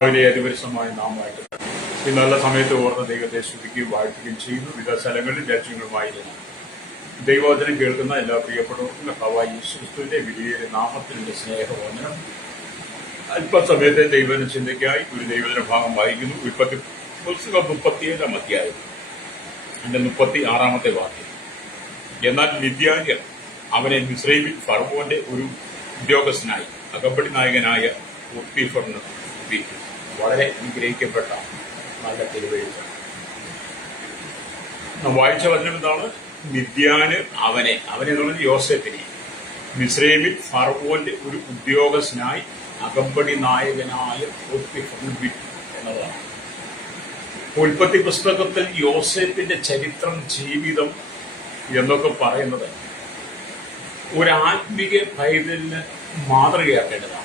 അവരെ അതിപരിശമായ നാമമായിട്ട് ഈ നല്ല സമയത്ത് ഓർന്ന ദൈവത്തെ സ്തുതിക്കുകയും വാഴ്ത്തുകയും ചെയ്യുന്നു. വിവിധ സ്ഥലങ്ങളിൽ രാജ്യങ്ങളുമായിരുന്നു ദൈവവചനം കേൾക്കുന്ന എല്ലാ പ്രിയപ്പെട്ടവർക്കും കർത്താവായ യേശുക്രിസ്തുവിന്റെ വലിയ നാമത്തിന്റെ സ്നേഹവചനം അല്പസമയത്തെ ദൈവവചന ചിന്തയ്ക്കായി ഒരു ദൈവവചന ഭാഗം വായിക്കുന്നു. പുസ്തകം 37-ാം അധ്യായം അതിന്റെ 36-ാമത്തെ വാക്യം. എന്നാൽ മിദ്യാന്യർ അവനെ മിസ്രയീമിൽ ഫറവോന്റെ ഒരു ഉദ്യോഗസ്ഥനായി അകമ്പടി നായകനായ പോത്തിഫറിന് വിറ്റു. വളരെ അനുഗ്രഹിക്കപ്പെട്ട നല്ല തിരുവെഴുത്ത്. വായിച്ച വചനം എന്താണ്? മിദ്യാന് അവനെ എന്നുള്ളത് യോസേഫിനെ മിസ്രയീമിൽ ഫറവോന്റെ ഒരു ഉദ്യോഗസ്ഥനായി അകമ്പടി നായകനായ പോത്തിഫറിന് വിറ്റു എന്നതാണ്. ഉൽപ്പത്തി പുസ്തകത്തിൽ യോസേഫിന്റെ ചരിത്രം, ജീവിതം എന്നൊക്കെ പറയുന്നത് ഒരു ആത്മീയ പൈതലിന് മാതൃകയാക്കേണ്ടതാണ്.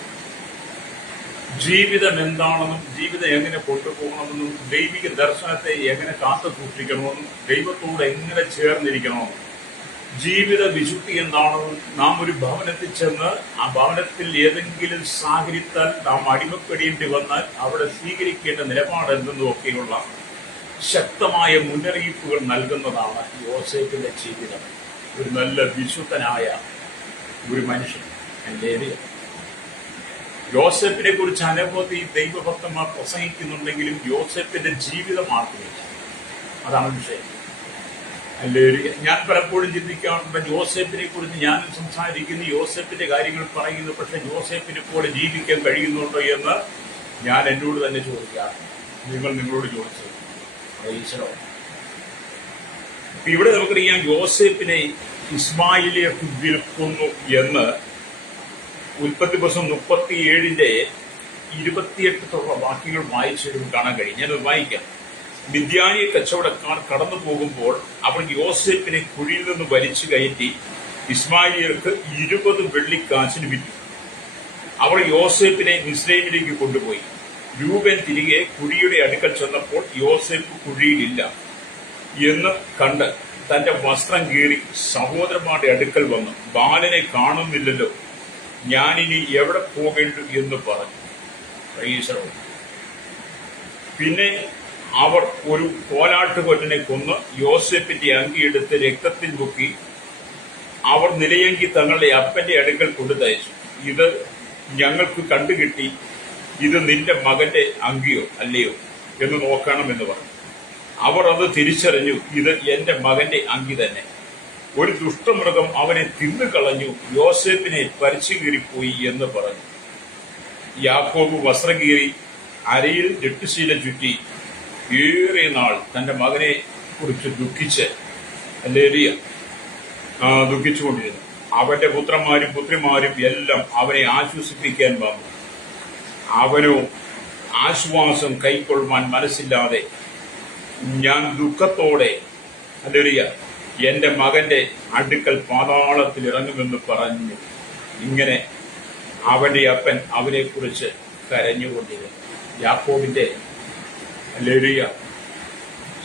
ജീവിതം എന്താണെന്നും ജീവിതം എങ്ങനെ കൊണ്ടുപോകണമെന്നും ദൈവിക ദർശനത്തെ എങ്ങനെ കാത്തു സൂക്ഷിക്കണമെന്നും ദൈവത്തോട് എങ്ങനെ ചേർന്നിരിക്കണമെന്നും ജീവിത വിശുദ്ധി എന്താണെന്നും നാം ഒരു ഭവനത്തിൽ ചെന്ന് ആ ഭവനത്തിൽ ഏതെങ്കിലും സാഹചര്യത്താൽ നാം അടിമപ്പെടേണ്ടി വന്നാൽ അവിടെ സ്വീകരിക്കേണ്ട നിലപാട് എന്തെന്നുമൊക്കെയുള്ള ശക്തമായ മുന്നറിയിപ്പുകൾ നൽകുന്നതാണ് യോസേഫിന്റെ ജീവിതം. ഒരു നല്ല വിശുദ്ധനായ ഒരു മനുഷ്യൻ. എൻ്റെ യോസേഫിനെ കുറിച്ച് അനവധി ദൈവഭക്തന്മാർ പ്രസംഗിക്കുന്നുണ്ടെങ്കിലും യോസേഫിന്റെ ജീവിതം ആർക്കുമില്ല. അതാണ് വിഷയം. അല്ലെങ്കിൽ ഞാൻ പലപ്പോഴും ചിന്തിക്കാറുണ്ട്, യോസേഫിനെ കുറിച്ച് ഞാൻ സംസാരിക്കുന്നു, യോസേഫിന്റെ കാര്യങ്ങൾ പറയുന്നു, പക്ഷെ യോസേഫിനെ പോലെ ജീവിക്കാൻ കഴിയുന്നുണ്ടോ എന്ന് ഞാൻ എന്നോട് തന്നെ ചോദിക്കാറുണ്ട്. നിങ്ങളോട് ചോദിച്ചത് ഈശ്വരോ. ഇവിടെ നമുക്കറിയാം, യോസേഫിനെ ഇസ്മായിലേക്ക് വിൽക്കുന്നു എന്ന് ഉൽപ്പത്തി പുസ്തകം 37-ന്റെ 28 വാക്യങ്ങൾ വായിച്ചതിലും കാണാൻ കഴിയും. ഞാനത് വായിക്കാം. മിദ്യാനിയ കച്ചവടക്കാർ കടന്നു പോകുമ്പോൾ അവർ യോസേഫിനെ കുഴിയിൽ നിന്ന് വലിച്ചു കയറ്റി ഇസ്മായിലിയർക്ക് 20 വെള്ളിക്കാശിന് വിറ്റു. അവർ യോസേഫിനെ മിസ്രയീമിലേക്ക് കൊണ്ടുപോയി. രൂപൻ തിരികെ കുഴിയുടെ അടുക്കൽ ചെന്നപ്പോൾ യോസേഫ് കുഴിയിലില്ല എന്ന് കണ്ട് തന്റെ വസ്ത്രം കീറി സഹോദരന്മാരുടെ അടുക്കൽ വന്നു, ബാലനെ കാണുന്നില്ലല്ലോ, ഞാനിനി എവിടെ പോകേണ്ടു എന്ന് പറഞ്ഞു. പിന്നെ അവർ ഒരു കോലാട്ടുകൊറ്റനെ കൊന്ന് യോസേഫിന്റെ അങ്കിയെടുത്ത് രക്തത്തിൽ മുക്കി അവർ നിലയങ്കി തങ്ങളുടെ അപ്പന്റെ അടുക്കൽ കൊണ്ടുതയച്ചു. ഇത് ഞങ്ങൾക്ക് കണ്ടുകിട്ടി, ഇത് നിന്റെ മകന്റെ അങ്കിയോ അല്ലയോ എന്ന് നോക്കണമെന്ന് പറഞ്ഞു. അവർ അത് തിരിച്ചറിഞ്ഞു, ഇത് എന്റെ മകന്റെ അങ്കി തന്നെ. ഒരു ദുഷ്ടമൃഗം അവനെ തിന്നുകളഞ്ഞു, യോസേഫിനെ പരിച്ചു കീറിപ്പോയി എന്ന് പറഞ്ഞു. യാക്കോബ് വസ്ത്രം കീറി അരയിൽ രട്ടുശീല ചുറ്റി ഏറെ നാൾ തന്റെ മകനെ കുറിച്ച് ദുഃഖിച്ചുകൊണ്ടിരുന്നു. അവന്റെ പുത്രന്മാരും പുത്രിമാരും എല്ലാം അവനെ ആശ്വസിപ്പിക്കാൻ വന്നു. അവനോ ആശ്വാസം കൈക്കൊള്ളുവാൻ മനസ്സില്ലാതെ ഞാൻ ദുഃഖത്തോടെ എന്റെ മകന്റെ അടുക്കൽ പാതാളത്തിൽ ഇറങ്ങുമെന്ന് പറഞ്ഞു. ഇങ്ങനെ അവന്റെ അപ്പൻ അവനെ കുറിച്ച് കരഞ്ഞുകൊണ്ടിരുന്നു. യാക്കോബിന്റെ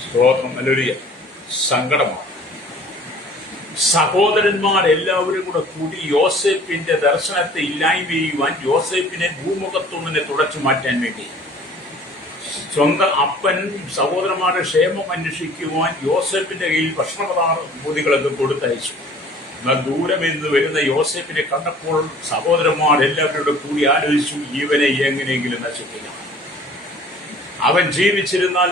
സ്തോത്രം സങ്കടമാണ്. സഹോദരന്മാരെല്ലാവരും കൂടി യോസേഫിന്റെ ദർശനത്തെ ഇല്ലായ്മ ചെയ്യുവാൻ, യോസേഫിനെ ഭൂമുഖത്തുനിന്നെ തുടച്ചു മാറ്റാൻ വേണ്ടി സ്വന്തം അപ്പൻ സഹോദരന്മാരുടെ ക്ഷേമം അന്വേഷിക്കുവാൻ യോസേഫിന്റെ കയ്യിൽ ഭക്ഷണപദാർത്ഥങ്ങളൊക്കെ കൊടുത്തയച്ചു. എന്നാൽ ദൂരം നിന്ന് വരുന്ന യോസേഫിനെ കണ്ടപ്പോൾ സഹോദരന്മാരെല്ലാവരോടും കൂടി ആലോചിച്ചു, ഇവനെ എങ്ങനെയെങ്കിലും നശിപ്പിക്കണം. അവൻ ജീവിച്ചിരുന്നാൽ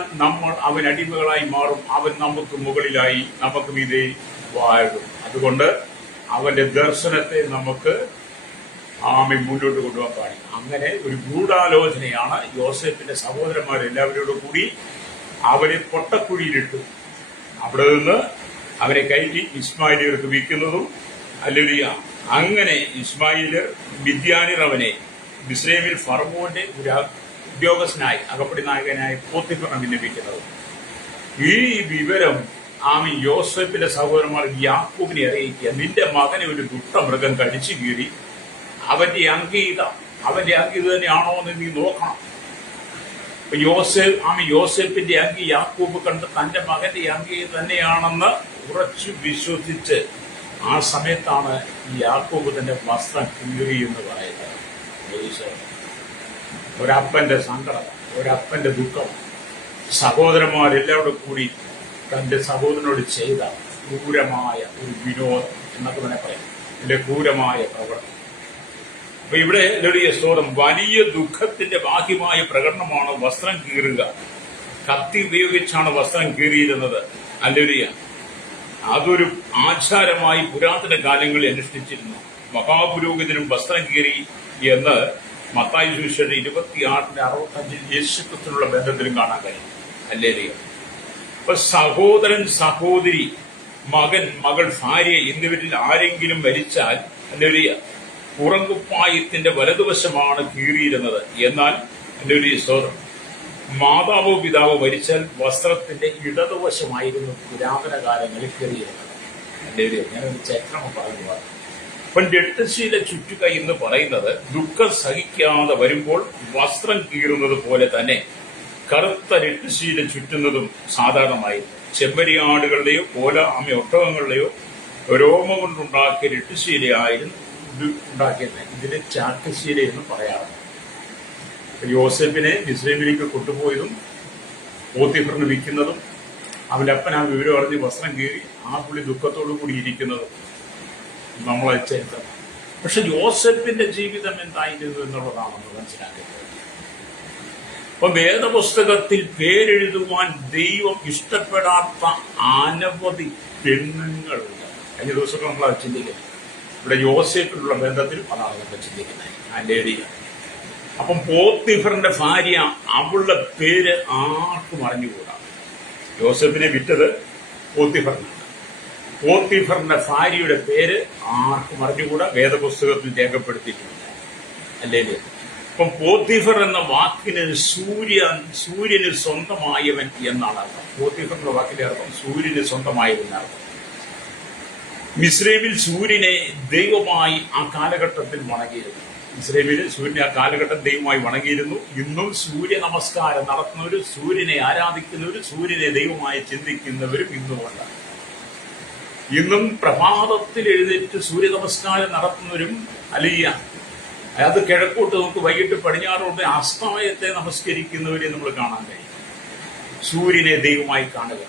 അവൻ അടിമകളായി മാറും, അവൻ നമുക്ക് മുകളിലായി നമുക്ക് മീതെ വാഴും. അതുകൊണ്ട് അവന്റെ ദർശനത്തെ നമുക്ക് മുന്നോട്ട് കൊണ്ടുപോകാൻ പാടി. അങ്ങനെ ഒരു ഗൂഢാലോചനയാണ് യോസേഫിന്റെ സഹോദരന്മാരെല്ലാവരോടും കൂടി അവനെ പൊട്ടക്കുഴിയിലിട്ടു. അവിടെ നിന്ന് അവനെ കയറ്റി ഇസ്മായിലിയർക്ക് വിൽക്കുന്നതും അങ്ങനെ ഇസ്മായിലിയർ മിദ്യാനിർ അവനെ മിസ്രയീമിൽ ഫറവോന്റെ ഉദ്യോഗസ്ഥനായി അകപ്പടി നായകനായ പോത്തിഫറിനെ വിൽക്കുന്നത്. ഈ വിവരം യോസേഫിന്റെ സഹോദരന്മാർ യാക്കോബിനെ അറിയിക്കുക, നിന്റെ മകനെ ഒരു ദുഷ്ടമൃഗം കടിച്ചു കീറി അവന്റെ അങ്കി ഇത് തന്നെയാണോ എന്ന് നീ നോക്കണം. യോസേഫിന്റെ അങ്കി യാക്കോബ് കണ്ട് തന്റെ മകന്റെ അങ്കി തന്നെയാണെന്ന് ഉറച്ചു വിശ്വസിച്ച് ആ സമയത്താണ് യാക്കോബ് തന്റെ വസ്ത്രം കീറി എന്ന് പറയുന്നത്. ഒരപ്പന്റെ സങ്കടം, ഒരപ്പന്റെ ദുഃഖം, സഹോദരന്മാരെല്ലാവരും കൂടി തന്റെ സഹോദരനോട് ചെയ്ത ക്രൂരമായ ഒരു വിനോദം എന്നൊക്കെ തന്നെ പറയാം, ഇതിന്റെ ക്രൂരമായ പ്രവർത്തനം. അപ്പൊ ഇവിടെ ലളിയ സ്തോത്രം വലിയ ദുഃഖത്തിന്റെ ബാഹ്യമായ പ്രകടനമാണ് വസ്ത്രം കീറുക. കത്തി ഉപയോഗിച്ചാണ് വസ്ത്രം കീറിയിരുന്നത്. അല്ലേലൂയ. അതൊരു ആചാരമായി പുരാതന കാലങ്ങളിൽ അനുഷ്ഠിച്ചിരുന്നു. മഹാപുരോഹിതനും വസ്ത്രം കീറി എന്ന് മത്തായി സുവിശേഷം 26:65 യേശുക്രിസ്തുവിനുള്ള ബന്ധത്തിലും കാണാൻ കഴിയും. അല്ലേലൂയ. അപ്പൊ സഹോദരൻ, സഹോദരി, മകൻ, മകൾ, ഭാര്യ എന്നിവരിൽ ആരെങ്കിലും മരിച്ചാൽ അല്ലേലൂയ പുറങ്കുപ്പായത്തിന്റെ വലതുവശമാണ് കീറിയിരുന്നത്. എന്നാൽ അല്ലേലൂയ സ്തോത്രം മാതാവോ പിതാവോ മരിച്ചാൽ വസ്ത്രത്തിന്റെ ഇടതുവശമായിരുന്നു പുരാതന കാലങ്ങളിൽ കീറിയിരുന്നത്. അല്ലേലൂയ. ഞാനൊരു ചരിത്രം പറയുക. അപ്പം രക്തശീല ചുറ്റുക എന്ന് പറയുന്നത് ദുഃഖം സഹിക്കാതെ വരുമ്പോൾ വസ്ത്രം കീറുന്നത് പോലെ തന്നെ കറുത്ത രക്തശീല ചുറ്റുന്നതും സാധാരണമായിരുന്നു. ചെമ്മരിയാടുകളുടെയോ ഒട്ടകങ്ങളുടെയോ രോമ കൊണ്ടുണ്ടാക്കിയ രക്തശീലയായിരുന്നു ഇത് ഉണ്ടാക്കിയത്. ഇതിന് ചാക്കശീല എന്ന് പറയാറുണ്ട്. യോസേഫിനെ മിസ്രൈമിലേക്ക് കൊണ്ടുപോയതും പോത്തിഫറിന് വിൽക്കുന്നതും അവന്റെ അപ്പൻ ആ വിവരം അറിഞ്ഞ് വസ്ത്രം കീറി ആ പുള്ളി ദുഃഖത്തോടു കൂടി ഇരിക്കുന്നതും നമ്മളെ ചരിത്രം. പക്ഷെ യോസേഫിന്റെ ജീവിതം എന്തായിരുന്നു എന്നുള്ളതാണ് നമ്മൾ മനസ്സിലാക്കുന്നത്. അപ്പൊ വേദപുസ്തകത്തിൽ പേരെഴുതുവാൻ ദൈവം ഇഷ്ടപ്പെടാത്ത അനവധി പെണ്ണുങ്ങളുണ്ട്. കഴിഞ്ഞ ദിവസമൊക്കെ നമ്മൾ അത് ചിന്തിക്കുന്നത്. ഇവിടെ യോസേഫിലുള്ള ബന്ധത്തിൽ അതാണ് നമ്മൾ ചിന്തിക്കുന്നത്. ആ ലേഡിയ. അപ്പം പോത്തിഫറിന്റെ ഭാര്യ, അവളുടെ പേര് ആർക്കും അറിഞ്ഞുകൂടാ. യോസേഫിനെ വിറ്റത് പോത്തിഫറിനാണ്. പോത്തിഫറിന്റെ ഭാര്യയുടെ പേര് ആർക്കും അറിഞ്ഞുകൂടാ, വേദപുസ്തകത്തിൽ രേഖപ്പെടുത്തിയിട്ടുണ്ട്. അല്ലേ? അപ്പം പോത്തിഫർ എന്ന വാക്കിന് സൂര്യന് സ്വന്തമായവൻ എന്നാണ് അർത്ഥം. പോത്തിഫറിന്റെ വാക്കിന്റെ അർത്ഥം സൂര്യന് സ്വന്തമായവൻ എന്നർത്ഥം. മിസ്രൈമിൽ സൂര്യനെ ദൈവമായി ആ കാലഘട്ടത്തിൽ വണങ്ങിയിരുന്നു. ഇസ്രയേലിൽ സൂര്യനെ ആ കാലഘട്ടം ദൈവമായി വണങ്ങിയിരുന്നു. ഇന്നും സൂര്യ നമസ്കാരം നടത്തുന്നവരും സൂര്യനെ ആരാധിക്കുന്നവരും സൂര്യനെ ദൈവമായി ചിന്തിക്കുന്നവരും ഇന്നുമുണ്ട്. ഇന്നും പ്രഭാതത്തിൽ എഴുന്നേറ്റ് സൂര്യ നമസ്കാരം നടത്തുന്നവരും അലിയ അത് കിഴക്കോട്ട് നമുക്ക് വൈകിട്ട് പടിഞ്ഞാറോട്ട് അസ്തമയത്തെ നമസ്കരിക്കുന്നവരെ നമ്മൾ കാണാൻ കഴിയും. സൂര്യനെ ദൈവമായി കാണുക.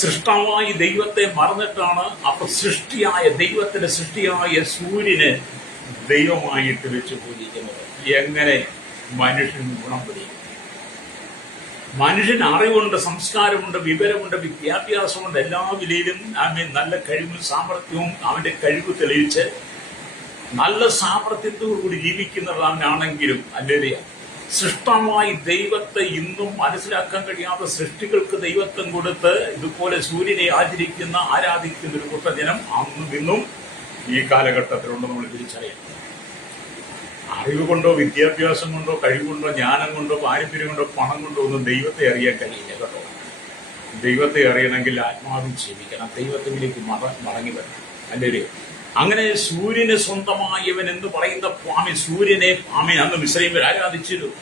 സൃഷ്ടാവായി ദൈവത്തെ മറന്നിട്ടാണ് അപ്പൊ ദൈവത്തിന്റെ സൃഷ്ടിയായ സൂര്യന് ദൈവമായിട്ട് വെച്ച് പൂജിക്കുന്നത്. എങ്ങനെ മനുഷ്യൻ ഗുണം പിടിക്കും? മനുഷ്യൻ അറിവുണ്ട്, സംസ്കാരമുണ്ട്, വിവരമുണ്ട്, വിദ്യാഭ്യാസമുണ്ട്, എല്ലാ വിലയിലും അവൻ നല്ല കഴിവും സാമർഥ്യവും അവന്റെ കഴിവ് തെളിയിച്ച് നല്ല സാമർഥ്യത്തോടുകൂടി ജീവിക്കുന്നവനാണെങ്കിലും അല്ലേറിയ സൃഷ്ടമായി ദൈവത്തെ ഇന്നും മനസ്സിലാക്കാൻ കഴിയാത്ത സൃഷ്ടികൾക്ക് ദൈവത്വം കൊടുത്ത് ഇതുപോലെ സൂര്യനെ ആരാധിക്കുന്ന ഒരു കൂട്ടജനം അന്നും ഇന്നും ഈ കാലഘട്ടത്തിലുണ്ട്. നമ്മൾ തിരിച്ചറിയാം. അറിവ് കൊണ്ടോ വിദ്യാഭ്യാസം കൊണ്ടോ കഴിവുകൊണ്ടോ ജ്ഞാനം കൊണ്ടോ പാരമ്പര്യം കൊണ്ടോ പണം കൊണ്ടോ ഒന്നും ദൈവത്തെ അറിയാൻ കഴിയില്ല കേട്ടോ. ദൈവത്തെ അറിയണമെങ്കിൽ ആത്മാവിൽ ജീവിക്കണം, ദൈവത്തിലേക്ക് മടങ്ങി വരണം. അല്ലേ? അങ്ങനെ സൂര്യന് സ്വന്തമായവൻ എന്ന് പറയുന്ന സൂര്യനെ അന്ന് മിസ്രൈമിൽ ആരാധിച്ചിരുന്നു.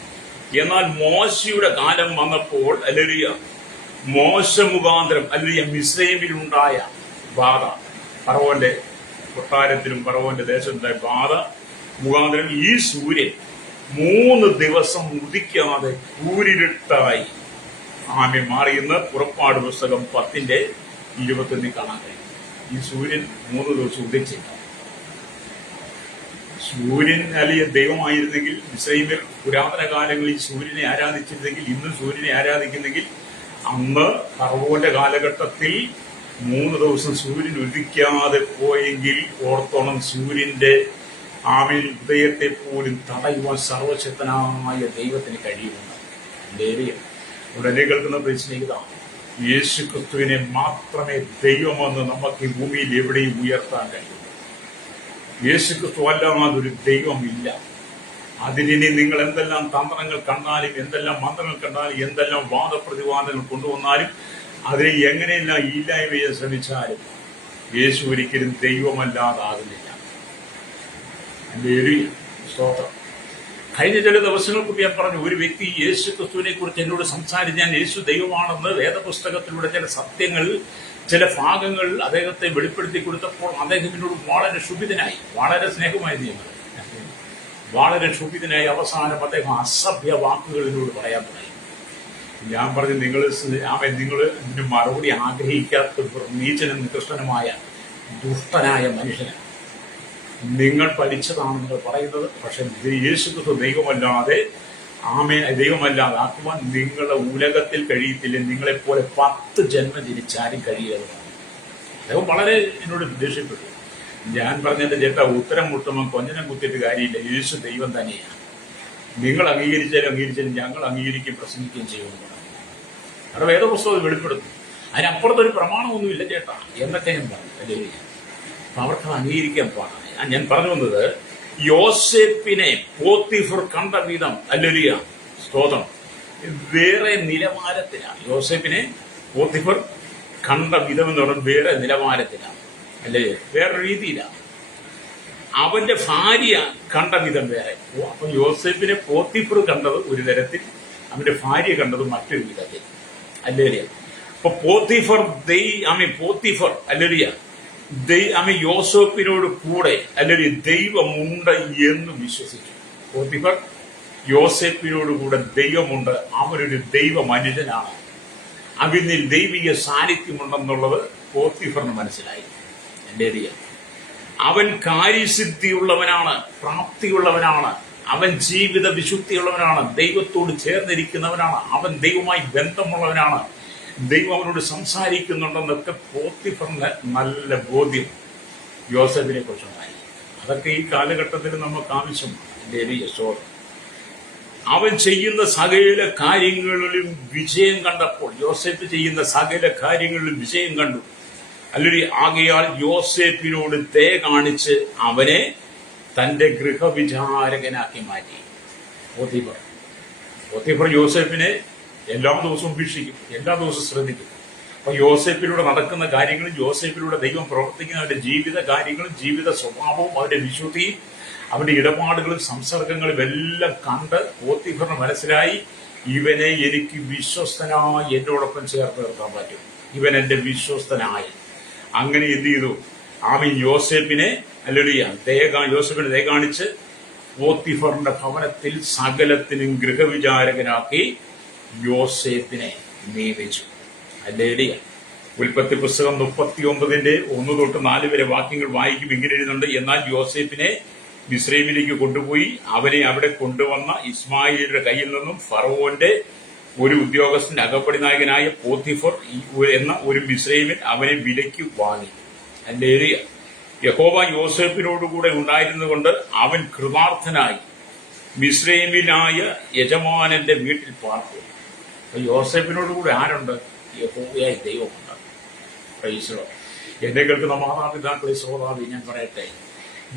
എന്നാൽ മോശയുടെ കാലം വന്നപ്പോൾ അല്ലേലൂയ മോശ മുഖാന്തരം അല്ലേലൂയ മിസ്രൈമിലുണ്ടായ ബാധ, ഫറവോന്റെ കൊട്ടാരത്തിലും ഫറവോന്റെ ദേശത്തുണ്ടായ ബാധ മുഖാന്തരം ഈ സൂര്യൻ 3 ദിവസം ഉദിക്കാതെ കൂരിരുട്ടായി മാറിയെന്ന് പുറപ്പാട് പുസ്തകം 10:21 കാണാൻ കഴിയും. ഈ സൂര്യൻ 3 ദിവസം ഉദിച്ചില്ല. സൂര്യൻ അല്ലെങ്കിൽ ദൈവമായിരുന്നെങ്കിൽ ഇസ്രായേൽ പുരാതന കാലങ്ങളിൽ സൂര്യനെ ആരാധിച്ചിരുന്നെങ്കിൽ, ഇന്ന് സൂര്യനെ ആരാധിക്കുന്നെങ്കിൽ, അന്ന് ഫറവോന്റെ കാലഘട്ടത്തിൽ 3 ദിവസം സൂര്യൻ ഉദിക്കാതെ പോയെങ്കിൽ ഓർത്തോണം, സൂര്യന്റെ ഉദയത്തെ പോലും തടയുവാൻ സർവശക്തനായ ദൈവത്തിന് കഴിയുമെന്ന്. ഉടനെ കേൾക്കുന്ന പ്രശ്നീകത യേശു ക്രിസ്തുവിനെ മാത്രമേ ദൈവമെന്ന് നമുക്ക് ഈ ഭൂമിയിൽ എവിടെയും ഉയർത്താൻ കഴിയും. യേശു ക്രിസ്തു അല്ലാതെ ഒരു ദൈവമില്ല. അതിനി നിങ്ങൾ എന്തെല്ലാം തന്ത്രങ്ങൾ കണ്ടാലും, എന്തെല്ലാം മന്ത്രങ്ങൾ കണ്ടാലും, എന്തെല്ലാം വാദപ്രതിവാദങ്ങൾ കൊണ്ടുവന്നാലും, അതിനെ എങ്ങനെയെല്ലാം ഇല്ലായ്മ ചെയ്യാൻ ശ്രമിച്ചാലും യേശു ഒരിക്കലും ദൈവമല്ലാതാകുന്നില്ല. സ്തോത്രം. കഴിഞ്ഞ ചില ദിവസങ്ങൾക്ക് ഞാൻ പറഞ്ഞു, ഒരു വ്യക്തി യേശു ക്രിസ്തുവിനെ കുറിച്ച് എന്നോട് സംസാരിച്ച് ഞാൻ യേശു ദൈവമാണെന്ന് വേദപുസ്തകത്തിലൂടെ ചില സത്യങ്ങൾ, ചില ഭാഗങ്ങൾ അദ്ദേഹത്തെ വെളിപ്പെടുത്തി കൊടുത്തപ്പോൾ അദ്ദേഹം എന്നോട് വളരെ ക്ഷുഭിതനായി, വളരെ സ്നേഹമായി. വളരെ ക്ഷുഭിതനായി അവസാനം അദ്ദേഹം അസഭ്യ വാക്കുകളിലൂടെ പറയാൻ തുടങ്ങി. ഞാൻ പറഞ്ഞു, നിങ്ങൾ ഇതിന് മറുപടി ആഗ്രഹിക്കാത്ത നീചനും നികൃഷ്ടനുമായ ദുഷ്ടനായ മനുഷ്യനാണ്. നിങ്ങൾ പഠിച്ചതാണ് നിങ്ങൾ പറയുന്നത്. പക്ഷെ യേശുക്രിസ്തു ദൈവമല്ലാതെ ആക്കുവാൻ നിങ്ങളെ ഉലകത്തിൽ കഴിയത്തില്ല. നിങ്ങളെപ്പോലെ 10 ജന്മം ജനിച്ചാലും കഴിയുന്നതാണ്. അദ്ദേഹം വളരെ എന്നോട് ദേഷ്യപ്പെട്ടു. ഞാൻ പറഞ്ഞതിന്റെ ചേട്ടാ, ഉത്തരം മുട്ടുമ്പോൾ കൊഞ്ഞനം കുത്തിയിട്ട് കാര്യമില്ല. യേശു ദൈവം തന്നെയാണ്. നിങ്ങൾ അംഗീകരിച്ചാലും ഞങ്ങൾ അംഗീകരിക്കുകയും പ്രസംഗിക്കുകയും ചെയ്യുമെന്ന് പറഞ്ഞു. അവിടെ വേദപുസ്തകം വെളിപ്പെടുത്തും. അതിനപ്പുറത്തൊരു പ്രമാണമൊന്നുമില്ല ചേട്ടാ എന്നൊക്കെ ഞാൻ പറഞ്ഞു. അല്ലേ, അവർക്ക് അംഗീകരിക്കാൻ പാടാണ്. ഞാൻ പറഞ്ഞു വന്നത്, യോസേപ്പിനെ പോത്തിഫർ കണ്ട വിധം, അല്ലേലൂയ, സ്തോത്രം, വേറെ നിലവാരത്തിലാണ്. യോസേപ്പിനെ പോത്തിഫർ കണ്ട വിധം എന്ന് പറഞ്ഞാൽ വേറെ നിലവാരത്തിലാണ്, അല്ലേ, വേറെ രീതിയിലാണ്. അവന്റെ ഭാര്യ കണ്ട വിധം വേറെ. അപ്പൊ യോസേപ്പിനെ പോത്തിഫർ കണ്ടത് ഒരു തരത്തിൽ, അവന്റെ ഭാര്യ കണ്ടത് മറ്റൊരു വിധത്തിൽ, അല്ലേലൂയ. അപ്പൊ പോത്തിഫർ അല്ലേലൂയ, യോസേപ്പിനോട് കൂടെ അല്ലെങ്കിൽ ദൈവമുണ്ട് എന്ന് വിശ്വസിച്ചു. പോത്തിഫർ യോസേപ്പിനോട് കൂടെ ദൈവമുണ്ട്, അവനൊരു ദൈവ മനുഷ്യനാണ്, അവനിൽ ദൈവിക സാന്നിധ്യമുണ്ടെന്നുള്ളത് പോത്തിഫറിന് മനസ്സിലായി. എന്റെ അവൻ കാര്യസിദ്ധിയുള്ളവനാണ്, പ്രാപ്തിയുള്ളവനാണ്, അവൻ ജീവിത വിശുദ്ധിയുള്ളവനാണ്, ദൈവത്തോട് ചേർന്നിരിക്കുന്നവനാണ്, അവൻ ദൈവമായി ബന്ധമുള്ളവനാണ്, ദൈവം അവനോട് സംസാരിക്കുന്നുണ്ടെന്നൊക്കെ പോത്തിഫറിന് നല്ല ബോധ്യം യോസേപ്പിനെ കുറിച്ചുണ്ടായി. അതൊക്കെ ഈ കാലഘട്ടത്തിൽ നമുക്ക് ആവശ്യമാണ്. അവൻ ചെയ്യുന്ന സകല കാര്യങ്ങളിലും വിജയം കണ്ടപ്പോൾ, യോസേപ്പ് ചെയ്യുന്ന സകല കാര്യങ്ങളിലും വിജയം കണ്ടു, അല്ലെങ്കിൽ ആകയാൽ യോസേപ്പിനോട് ദയ കാണിച്ച് അവനെ തന്റെ ഗൃഹവിചാരകനാക്കി മാറ്റി. പോത്തിഫർ യോസേപ്പിനെ എല്ലാ ദിവസവും വീക്ഷിക്കും, എല്ലാ ദിവസവും ശ്രദ്ധിക്കും. അപ്പൊ യോസേപ്പിലൂടെ നടക്കുന്ന കാര്യങ്ങളും യോസേപ്പിലൂടെ ദൈവം പ്രവർത്തിക്കുന്ന അവന്റെ ജീവിത കാര്യങ്ങളും ജീവിത സ്വഭാവവും അവന്റെ വിശുദ്ധിയും അവന്റെ ഇടപാടുകളും സംസർഗങ്ങളും എല്ലാം കണ്ട് പോത്തിഫറിന് മനസ്സിലായി, ഇവനെ എനിക്ക് വിശ്വസ്തനായി എന്നോടൊപ്പം ചേർത്ത് നിർത്താൻ പറ്റും, ഇവൻ എന്റെ വിശ്വസ്തനായി. അങ്ങനെ എന്ത് ചെയ്തു? യോസേപ്പിനെ ദയ കാണിച്ച് പോത്തിഫറിന്റെ ഭവനത്തിൽ സകലത്തിനും ഗൃഹവിചാരകനാക്കി യോസേപ്പിനെ നിയമിച്ചു. ഹല്ലേലൂയ. ഉൽപ്പത്തി പുസ്തകം 39:1-4 വരെ വാക്യങ്ങൾ വായിക്കും. ഇങ്ങനെ എഴുതുന്നുണ്ട്, എന്നാൽ യോസേപ്പിനെ മിസ്രൈമിലേക്ക് കൊണ്ടുപോയി അവനെ അവിടെ കൊണ്ടുവന്ന ഇസ്മായിലിന്റെ കയ്യിൽ നിന്നും ഫറവോന്റെ ഒരു ഉദ്യോഗസ്ഥൻ അകപ്പടി നായകനായ പോത്തിഫർ എന്ന ഒരു മിസ്രൈമിൽ അവനെ വിലയ്ക്ക് വാങ്ങി. ഹല്ലേലൂയ. യഹോവ യോസേപ്പിനോടുകൂടെ ഉണ്ടായിരുന്നുകൊണ്ട് അവൻ കൃതാർത്ഥനായി മിസ്രൈമിലായ യജമാനന്റെ വീട്ടിൽ പാർത്തു. യോസേപ്പിനോടുകൂടെ ആരുണ്ട്? യഹോവയായ ദൈവമുണ്ട്. പ്രൈസലോ. എന്നെ കേൾക്കുന്ന മാതാപിതാക്കളെ, സഹോദരി, ഞാൻ പറയട്ടെ,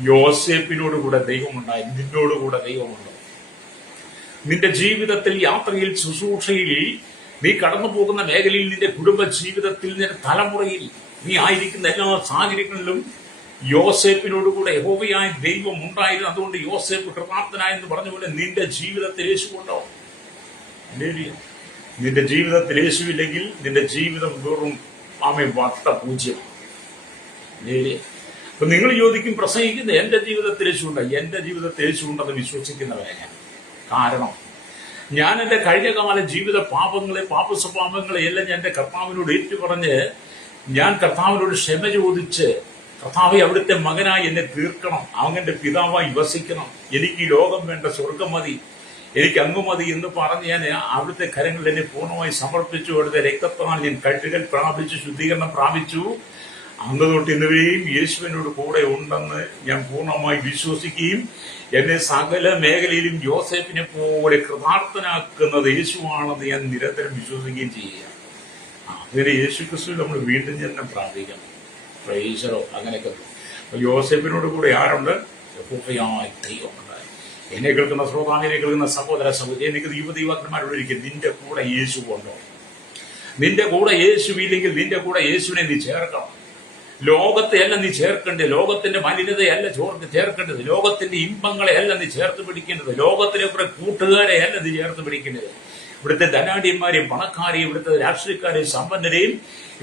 യോസേപ്പിനോടുകൂടെ ദൈവമുണ്ടായി. നിന്നോടുകൂടെ ദൈവമുണ്ടോ? നിന്റെ ജീവിതത്തിൽ, യാത്രയിൽ, ശുശ്രൂഷയിൽ, നീ കടന്നു പോകുന്ന മേഖലയിൽ, നിന്റെ കുടുംബ ജീവിതത്തിൽ, നിന്റെ തലമുറയിൽ, നീ ആയിരിക്കുന്ന എല്ലാ സാഹചര്യങ്ങളിലും യോസേപ്പിനോടുകൂടെ യഹോവയായ ദൈവം ഉണ്ടായിരുന്നു. അതുകൊണ്ട് യോസേപ്പ് കൃതാർത്ഥനായെന്ന് പറഞ്ഞ പോലെ നിന്റെ ജീവിതത്തിൽ യേശുണ്ടോ? നിന്റെ ജീവിതത്തിൽ യേശുവില്ലെങ്കിൽ നിന്റെ ജീവിതം വെറും വട്ടപൂജ്യം. അപ്പൊ നിങ്ങൾ ചോദിക്കും, പ്രസംഗിക്കുന്ന എന്റെ ജീവിതത്തിൽ യേശുണ്ട്. എന്റെ ജീവിതത്തിൽ യേശുണ്ടെന്ന് വിശ്വസിക്കുന്നവരെ ഞാൻ. കാരണം ഞാൻ എന്റെ കഴിഞ്ഞകാല ജീവിത പാപസ്വഭാവങ്ങളെ എല്ലാം ഞാൻ എന്റെ കർത്താവിനോട് ഏറ്റുപറഞ്ഞ്, ഞാൻ കർത്താവിനോട് ക്ഷമ ചോദിച്ച്, കർത്താവെ അവിടുത്തെ മകനായി എന്നെ തീർക്കണം, അവന്റെ പിതാവായി വസിക്കണം, എനിക്ക് ഈ ലോകം വേണ്ട, സ്വർഗം മതി, എനിക്ക് അങ്ങ് മതി എന്ന് പറഞ്ഞ് ഞാൻ അവിടുത്തെ കരങ്ങളിൽ എന്നെ പൂർണ്ണമായി സമർപ്പിച്ചു. അവിടുത്തെ രക്തത്താൽ ഞാൻ കഴുകൽ പ്രാപിച്ചു, ശുദ്ധീകരണം പ്രാപിച്ചു. അന്ന് തൊട്ട് ഇന്നുവരെയും യേശുവിനോട് കൂടെ ഉണ്ടെന്ന് ഞാൻ പൂർണ്ണമായി വിശ്വസിക്കുകയും എന്നെ സകല മേഖലയിലും യോസേപ്പിനെ പോലെ കൃതാർത്ഥനാക്കുന്നത് യേശുവാണെന്ന് ഞാൻ നിരന്തരം വിശ്വസിക്കുകയും ചെയ്യുക. അങ്ങനെ യേശു ക്രിസ്തു നമ്മൾ വീണ്ടും ജന്മം പ്രാപിക്കണം. പ്രൈസലോ. അങ്ങനെയൊക്കെ യോസേപ്പിനോട് കൂടെ ആരുണ്ട്? യഹോവയായ ദൈവമുണ്ട്. എന്നെ കേൾക്കുന്ന ശ്രോതാവിനെ കേൾക്കുന്ന സഹോദര സഹോദരി, എനിക്ക് യുവദൈവന്മാരോട് ഇരിക്കും, നിന്റെ കൂടെ യേശു ഉണ്ടോ? നിന്റെ കൂടെ യേശു ഇല്ലെങ്കിൽ നിന്റെ കൂടെ യേശുവിനെ നീ ചേർക്കണം. ലോകത്തെ അല്ല നീ ചേർക്കേണ്ടത്, ലോകത്തിന്റെ മലിനതയല്ല ചേർക്കേണ്ടത്, ലോകത്തിന്റെ ഇമ്പങ്ങളെ അല്ല നീ ചേർത്ത് പിടിക്കേണ്ടത്, ലോകത്തിലെ കുറെ കൂട്ടുകാരെ അല്ല നീ ചേർത്ത് പിടിക്കേണ്ടത്. ഇവിടുത്തെ ധനാഢ്യന്മാരെയും പണക്കാരെയും ഇവിടുത്തെ രാഷ്ട്രീയക്കാരെയും സമ്പന്നരെയും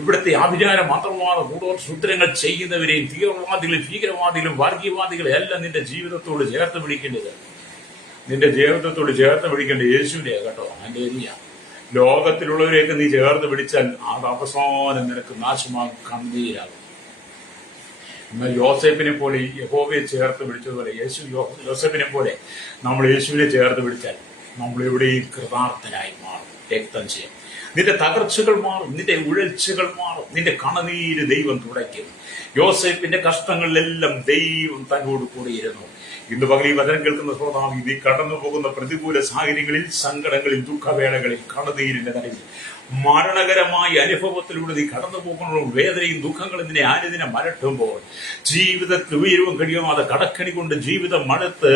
ഇവിടുത്തെ ആഭിചാര മന്ത്രവാദ ഗൂഢസൂത്രങ്ങൾ ചെയ്യുന്നവരെയും തീവ്രവാദികളും ഭീകരവാദികളും വർഗീയവാദികളെ അല്ല നിന്റെ ജീവിതത്തോട് ചേർത്ത് പിടിക്കേണ്ടത്. നിന്റെ ജീവിതത്തോട് ചേർത്ത് പിടിക്കേണ്ട യേശുവിനെയാ കേട്ടോ. അതിന്റെ ഏരിയ ലോകത്തിലുള്ളവരെയൊക്കെ നീ ചേർത്ത് പിടിച്ചാൽ അത് അവസാനം നിനക്ക് നാശമാകും, കണ്ണീരാകും. എന്നാൽ യോസേപ്പിനെ പോലെ യഹോവയെ ചേർത്ത് പിടിച്ചതുപോലെ യോസേപ്പിനെ പോലെ നമ്മൾ യേശുവിനെ ചേർത്ത് പിടിച്ചാൽ നമ്മൾ എവിടെയും കൃതാർത്ഥനായി മാറും. രക്തം ചെയ്യും. നിന്റെ തകർച്ചകൾ മാറും, നിന്റെ ഉഴൽച്ചകൾ മാറും, നിന്റെ കണ്ണുനീര് ദൈവം തുടയ്ക്കും. യോസേപ്പിന്റെ കഷ്ടങ്ങളിലെല്ലാം ദൈവം തന്നോട് കൂടിയിരുന്നു. ഇന്ന് പകൽ ഈ വചനം കേൾക്കുന്ന ശ്രോതാവ്, നീ കടന്നു പോകുന്ന പ്രതികൂല സാഹചര്യങ്ങളിൽ, സങ്കടങ്ങളിൽ, ദുഃഖവേളകളിൽ, കണ്ണുനീരിന്റെ നടുവിൽ, മരണകരമായ അനുഭവത്തിലൂടെ നീ കടന്നു പോകുമ്പോൾ വേദനയും ദുഃഖങ്ങളും നിന്നെ ആനുദിനം മലട്ടുമ്പോൾ, ജീവിതത്തിൽ ഉയരവും കഴിയാതെ കടക്കണി കൊണ്ട് ജീവിതം മടുത്ത്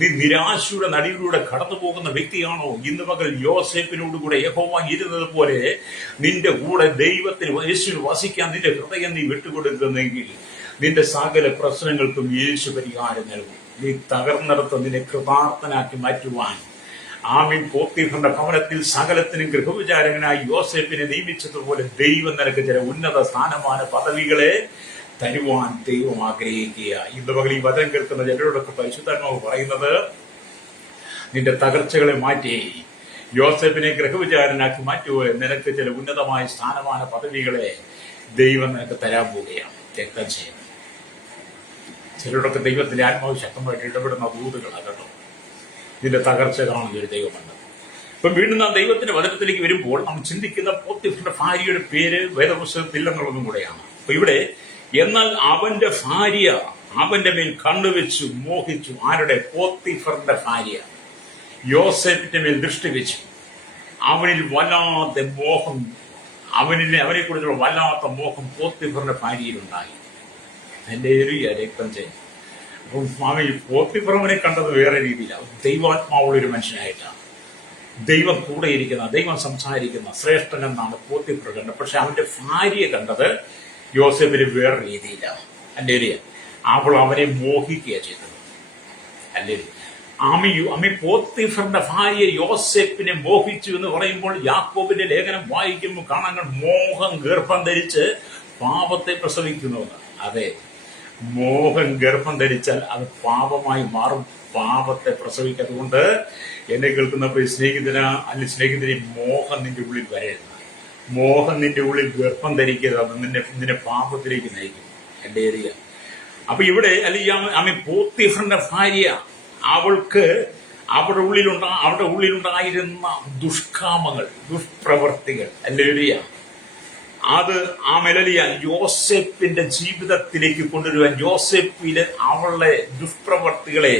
നീ നിരാശയുടെ നടിയിലൂടെ കടന്നു പോകുന്ന വ്യക്തിയാണോ? ഇന്ന് പകൽ യോസേപ്പിനോടുകൂടെ യഹോവ ഇരുന്നത് പോലെ നിന്റെ കൂടെ ദൈവത്തിന് യേശുവിന് വസിക്കാൻ നിന്റെ ഹൃദയം നീ വിട്ടുകൊടുക്കുന്നെങ്കിൽ നിന്റെ സകല പ്രശ്നങ്ങൾക്കും യേശു പരിഹാരം നൽകും. നീ തകർന്നിടത്ത് നിന്നെ കൃതാർത്ഥനാക്കി മാറ്റുവാൻ ആമീൻ. പോത്തിഫറിന്റെ ഭവനത്തിൽ സകലത്തിനും ഗൃഹവിചാരകനായി യോസേപ്പിനെ നിയമിച്ചതുപോലെ ദൈവം നിനക്ക് ചില ഉന്നത സ്ഥാനമാന പദവികളെ തരുവാൻ ദൈവം ആഗ്രഹിക്കുക. ഇന്ന് പകൽ ഈ വചനം കേൾക്കുന്ന ചിലരോടൊക്കെ പരിശുദ്ധാത്മാവ് പറയുന്നത്, നിന്റെ തകർച്ചകളെ മാറ്റി യോസേപ്പിനെ ഗൃഹവിചാരനാക്കി മാറ്റുപോലെ നിനക്ക് ചില ഉന്നതമായ സ്ഥാനമാന പദവികളെ ദൈവം നിനക്ക് തരാൻ പോവുകയാണ്. രക്തം ചെയ്യണം. ചിലരോടൊക്കെ ദൈവത്തിന്റെ ആത്മാവ് ശക്തമായിട്ട് ഇടപെടുന്ന ദൂതുകളാണ് കേട്ടോ. ഇതിന്റെ തകർച്ച കാണുന്ന ഒരു ദൈവമുണ്ട്. ഇപ്പം വീണ്ടും നാം ദൈവത്തിന്റെ വചനത്തിലേക്ക് വരുമ്പോൾ നാം ചിന്തിക്കുന്ന പോത്തിഫറിന്റെ ഭാര്യയുടെ പേര് വേദപുസ്തകത്തിൽ എന്നുള്ളതും കൂടെയാണ്. അപ്പൊ ഇവിടെ എന്നാൽ അവന്റെ ഭാര്യ അവന്റെ മേൽ കണ്ണുവെച്ചു മോഹിച്ചു. ആരുടെ? പോത്തിഫറിന്റെ ഭാര്യ യോസേപ്പിന്റെ മേൽ ദൃഷ്ടി വെച്ചു. അവനിൽ വല്ലാത്ത മോഹം, അവനെ കുറിച്ചുള്ള വല്ലാത്ത മോഹം പോത്തിഫറിന്റെ ഭാര്യയിലുണ്ടായി. എന്റെ ഏരിയ രക്തം ചെയ്യും. അപ്പം സ്വാമി പോത്തിഫറവനെ കണ്ടത് വേറെ രീതിയിലാണ്. ദൈവാത്മാവുള്ളൊരു മനുഷ്യനായിട്ടാണ്, ദൈവം കൂടെ ഇരിക്കുന്ന, ദൈവം സംസാരിക്കുന്ന ശ്രേഷ്ഠൻ എന്നാണ് പോത്തിഫർ കണ്ടത്. പക്ഷെ അവന്റെ ഭാര്യയെ കണ്ടത് യോസേപ്പിന് വേറെ രീതിയിലാണ്. എന്റെ ഏരിയ അവൾ അവനെ മോഹിക്കുക ചെയ്തത്. അല്ലേ അമ്മി പോത്തിഫറിന്റെ ഭാര്യ യോസേപ്പിനെ മോഹിച്ചു എന്ന് പറയുമ്പോൾ യാക്കോബിന്റെ ലേഖനം വായിക്കുമ്പോൾ കാണാൻ മോഹം ഗർഭം ധരിച്ച് പാപത്തെ പ്രസവിക്കുന്നുവെന്ന്. അതെ, മോഹം ഗർഭം ധരിച്ചാൽ അത് പാപമായി മാറും, പാപത്തെ പ്രസവിക്കാതുകൊണ്ട് എന്നെ കേൾക്കുന്ന സ്നേഹിതനെ മോഹം നിന്റെ ഉള്ളിൽ വരരുത്. മോഹം നിന്റെ ഉള്ളിൽ ഗർഭം ധരിക്കരുത്. അത് നിന്നെ പാപത്തിലേക്ക് നയിക്കും. എന്റെ ഏരിയ അപ്പൊ ഇവിടെ അല്ലെ പോത്തിഫറിന്റെ ഭാര്യ, അവൾക്ക് അവരുടെ ഉള്ളിലുണ്ടായിരുന്ന ദുഷ്കാമങ്ങൾ, ദുഷ്പ്രവർത്തികൾ, അല്ലേരിയ അത് ആ മെലലിയ യോസേപ്പിന്റെ ജീവിതത്തിലേക്ക് കൊണ്ടുവരുവാൻ, യോസേപ്പിലെ അവളുടെ ദുഷ്പ്രവർത്തികളെ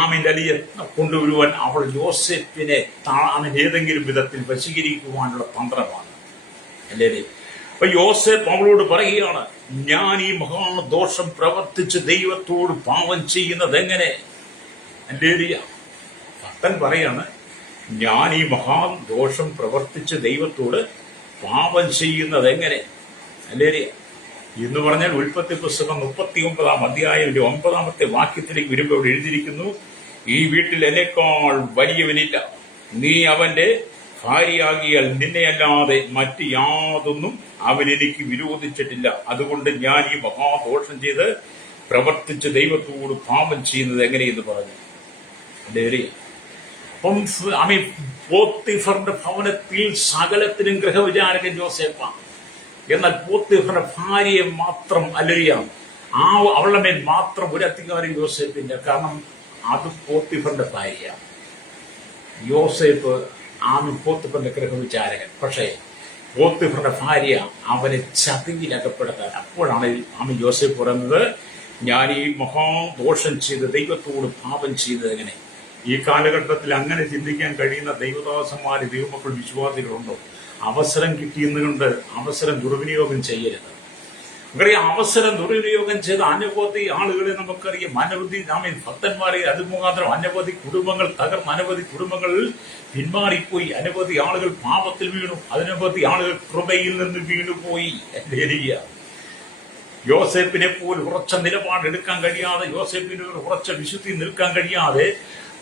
ആമിലലിയെ കൊണ്ടുവരുവാൻ അവൾ യോസേപ്പിനെ ഏതെങ്കിലും വിധത്തിൽ വശീകരിക്കുവാനുള്ള തന്ത്രമാണ്. അല്ലേ? അപ്പൊ യോസേപ്പ് അവളോട് പറയുകയാണ്, ഞാൻ ഈ മഹാദോഷം പ്രവർത്തിച്ച് ദൈവത്തോട് പാപം ചെയ്യുന്നത് എങ്ങനെ? അല്ലേരിയ ഭക്തൻ പറയാണ്, ഞാൻ ഈ മഹാദോഷം പ്രവർത്തിച്ച് ദൈവത്തോട് പാപം ചെയ്യുന്നത് എങ്ങനെ? അല്ലേ? എന്ന് പറഞ്ഞാൽ ഉൽപ്പത്തി പുസ്തകം 39 അധ്യായം 9 വാക്യത്തിലേക്ക് വരുമ്പോൾ അവിടെ എഴുതിയിരിക്കുന്നു, ഈ വീട്ടിൽ എന്നെക്കാൾ വലിയവനില്ല, നീ അവന്റെ ഭാര്യയാകിയാൽ നിന്നെയല്ലാതെ മറ്റ് യാതൊന്നും അവൻ എനിക്ക് വിരോധിച്ചിട്ടില്ല. അതുകൊണ്ട് ഞാൻ ഈ മഹാദോഷം ചെയ്ത് പ്രവർത്തിച്ച് ദൈവത്തോട് പാപം ചെയ്യുന്നത് എങ്ങനെയെന്ന് പറഞ്ഞു. അല്ലേ? അപ്പം പോത്തിഫറിന്റെ ഭവനത്തിൽ സകലത്തിനും ഗൃഹവിചാരകൻ യോസേപ്പാണ്. എന്നാൽ പോത്തിഫറിന്റെ ഭാര്യയെ മാത്രം അല്ലറിയാം, അവളുടെ മേൽ മാത്രം ഒരു അധികാരം യോസേപ്പിന്റെ. കാരണം അത് പോത്തിഫറിന്റെ ഭാര്യയാണ്. യോസേപ്പ് പോത്തിഫറിന്റെ ഗൃഹവിചാരകൻ. പക്ഷേ പോത്തിഫറിന്റെ ഭാര്യ അവനെ ചതിയിലകപ്പെടുത്താൻ. അപ്പോഴാണ് യോസേപ്പ് പറയുന്നത്, ഞാൻ ഈ മഹാദോഷം ചെയ്ത് ദൈവത്തോട് പാപം ചെയ്തത് എങ്ങനെ? ഈ കാലഘട്ടത്തിൽ അങ്ങനെ ചിന്തിക്കാൻ കഴിയുന്ന ദൈവദാസന്മാർ, ദൈവമക്കൾ, വിശ്വാസികളുണ്ടോ? അവസരം കിട്ടിയെന്നുകൊണ്ട് അവസരം ദുർവിനിയോഗം ചെയ്യരുത്. നമുക്കറിയാം, അവസരം ദുർവിനിയോഗം ചെയ്ത അനവധി ആളുകളെ നമുക്കറിയാം. അനവധി ഭക്തന്മാരെ അത് മുഖാന്തരം അനവധി കുടുംബങ്ങൾ തകർന്ന്, അനവധി കുടുംബങ്ങളിൽ പിന്മാറിപ്പോയി, അനവധി ആളുകൾ പാപത്തിൽ വീണു, അനവധി ആളുകൾ കൃപയിൽ നിന്ന് വീണുപോയി. എന്റെ യോസേപ്പിനെ പോലും ഉറച്ച നിലപാടെടുക്കാൻ കഴിയാതെ, യോസേപ്പിന് ഉറച്ച വിശുദ്ധി നിൽക്കാൻ കഴിയാതെ,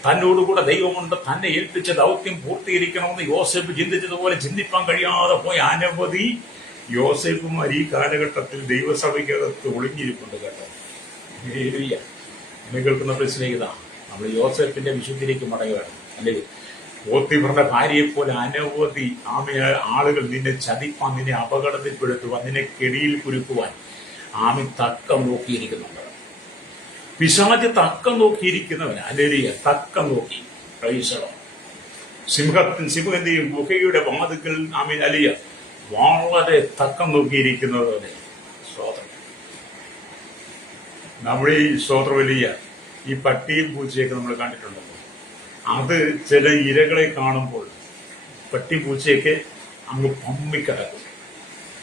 തന്നോടുകൂടെ ദൈവമുണ്ട്, തന്നെ ഏൽപ്പിച്ച ദൗത്യം പൂർത്തീകരിക്കണമെന്ന് യോസേപ്പ് ചിന്തിച്ചതുപോലെ ചിന്തിപ്പാൻ കഴിയാതെ പോയ അനവധി യോസേപ്പുമാർ ഈ കാലഘട്ടത്തിൽ ദൈവസഭയ്ക്കകത്ത് ഒളിഞ്ഞിരിപ്പുണ്ട് കേട്ടോ. എന്നെ കേൾക്കുന്ന സ്നേഹിത, നമ്മൾ യോസേഫിന്റെ വിശുദ്ധിയിലേക്ക് മടങ്ങുകയാണ്. അല്ലെങ്കിൽ പോത്തിഫറിന്റെ ഭാര്യയെപ്പോലെ അനവധി ആളുകൾ നിന്നെ ചതിപ്പാൻ, നിന്നെ അപകടത്തിൽപ്പെടുത്തുവാൻ, നിന്നെ കെണിയിൽ കുരുക്കുവാൻ ആമി തക്കം നോക്കിയിരിക്കുന്നുണ്ട്. പിശാച് തക്കം നോക്കിയിരിക്കുന്നവന് അല്ലേലിയ, തക്കം നോക്കി. പ്രൈസലോ സിംഹം എന്ത് ചെയ്യും? ഗുഹയുടെ വാതുക്കൽ ആമീൻ അലിയ വളരെ തക്കം നോക്കിയിരിക്കുന്നവരെ സ്തോത്രം. നമ്മുടെ ഈ സ്തോത്രം വലിയ ഈ പട്ടിയും പൂച്ചയൊക്കെ നമ്മൾ കണ്ടിട്ടുണ്ടല്ലോ. അത് ചില ഇരകളെ കാണുമ്പോൾ പട്ടി പൂച്ചയൊക്കെ അങ്ങ് പമ്മിക്കിടക്കും.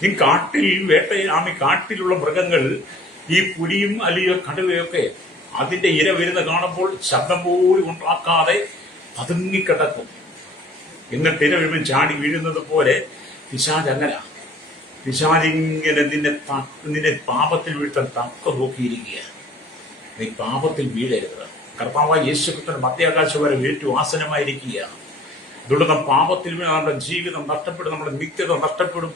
ഈ കാട്ടിൽ കാട്ടിലുള്ള മൃഗങ്ങൾ, ഈ പുലിയും അലിയോ കടുവയൊക്കെ അതിന്റെ ഇര വരുന്ന കാണുമ്പോൾ ശബ്ദം പോലും ഉണ്ടാക്കാതെ പതുങ്ങിക്കിടക്കും. എന്നിട്ട് ഇര വീഴുമ്പോൾ ചാടി വീഴുന്നത് പോലെ പിശാച് അങ്ങനെ. പിശാചിങ്ങനെ നിന്നെ പാപത്തിൽ വീഴ്ത്താൻ തക്ക നോക്കിയിരിക്കുക. നീ പാപത്തിൽ വീഴരുത്. കർത്താവായ യേശുക്രിസ്തുവിന്റെ മധ്യാകാശം വരെ ഏറ്റവും ആസനമായിരിക്കുകയാണ്. ദുരിതം പാപത്തിൽ വീണ് നമ്മുടെ ജീവിതം നഷ്ടപ്പെടും, നമ്മുടെ നിത്യത നഷ്ടപ്പെടും.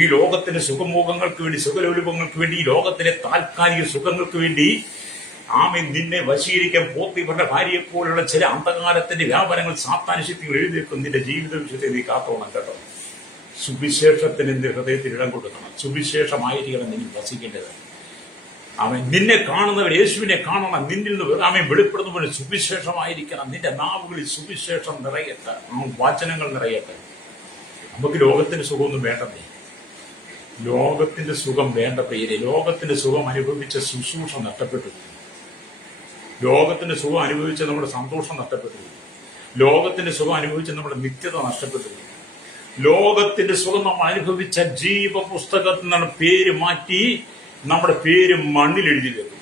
ഈ ലോകത്തിന്റെ സുഖമോഹങ്ങൾക്ക് വേണ്ടി, സുഖലോലുപങ്ങൾക്ക് വേണ്ടി, ഈ ലോകത്തിലെ താൽക്കാലിക സുഖങ്ങൾക്ക് വേണ്ടി നിന്നെ വശീകരിക്കാൻ പോത്തിഫറിന്റെ ഭാര്യയെപ്പോലുള്ള ചില അന്ധകാലത്തിന്റെ വ്യാപാരങ്ങൾ, സാത്താനുശക്തികൾ എഴുതിയേക്കും. നിന്റെ ജീവിത വിഷയത്തെ നീ കാത്തോണം കേട്ടോ. സുവിശേഷത്തിന് നിന്റെ ഹൃദയത്തിൽ ഇടം കൊടുക്കണം. സുവിശേഷമായിരിക്കണം നിന്നിൽ വസിക്കേണ്ടത്. നിന്നെ കാണുന്നവർ യേശുവിനെ കാണണം. നിന്നിൽ നിന്ന് വെളിപ്പെടുന്നവന് സുവിശേഷമായിരിക്കണം. നിന്റെ നാവുകളിൽ സുവിശേഷം നിറയട്ടെ, വചനങ്ങൾ നിറയട്ടെ. നമുക്ക് ലോകത്തിന്റെ സുഖമൊന്നും വേണ്ടതേ. ലോകത്തിന്റെ സുഖം വേണ്ട പേര്. ലോകത്തിന്റെ സുഖം അനുഭവിച്ച ശുശ്രൂഷ നഷ്ടപ്പെട്ടു. ലോകത്തിന്റെ സുഖം അനുഭവിച്ച നമ്മുടെ സന്തോഷം നഷ്ടപ്പെട്ടു. ലോകത്തിന്റെ സുഖം അനുഭവിച്ച നമ്മുടെ നിത്യത നഷ്ടപ്പെട്ടു. ലോകത്തിന്റെ സുഖം നമ്മൾ അനുഭവിച്ച ജീവപുസ്തകത്തിൽ നിന്നാണ് പേര് മാറ്റി നമ്മുടെ പേര് മണ്ണിൽ എഴുതി വെക്കും.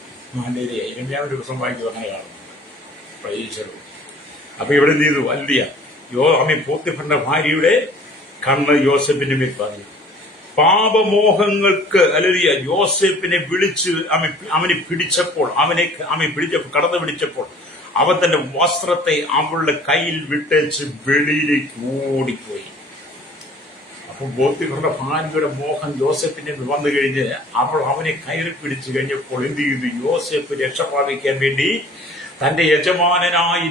ഞാൻ ഒരു ദിവസം വായിക്കും, അങ്ങനെ കാണുന്നുണ്ട്. അപ്പൊ ഇവിടെ എന്ത് ചെയ്തു? അല്ലിയ പോത്തിഫറിന്റെ ഭാര്യയുടെ കണ്ണ് യോസേഫിന്റെ മേൽ പറഞ്ഞു. പാപമോഹങ്ങൾക്ക് അല്ലിയ യോസേഫിനെ വിളിച്ച് അവനെ പിടിച്ചപ്പോൾ, കടന്നു പിടിച്ചപ്പോൾ അവൻ തന്റെ വസ്ത്രത്തെ അവളുടെ കയ്യിൽ വിട്ടേച്ച് വെളിയിലേക്ക് ഓടിപ്പോയി. അപ്പൊ പോത്തിഫറിന്റെ ഭാര്യയുടെ മോഹം യോസേഫിന്റെ വന്നു കഴിഞ്ഞ് അവനെ കയറി പിടിച്ചു കഴിഞ്ഞപ്പോൾ എന്ത് ചെയ്തു? യോസേഫ് രക്ഷ പ്രാപിക്കാൻ വേണ്ടി തന്റെ യജമാനനായി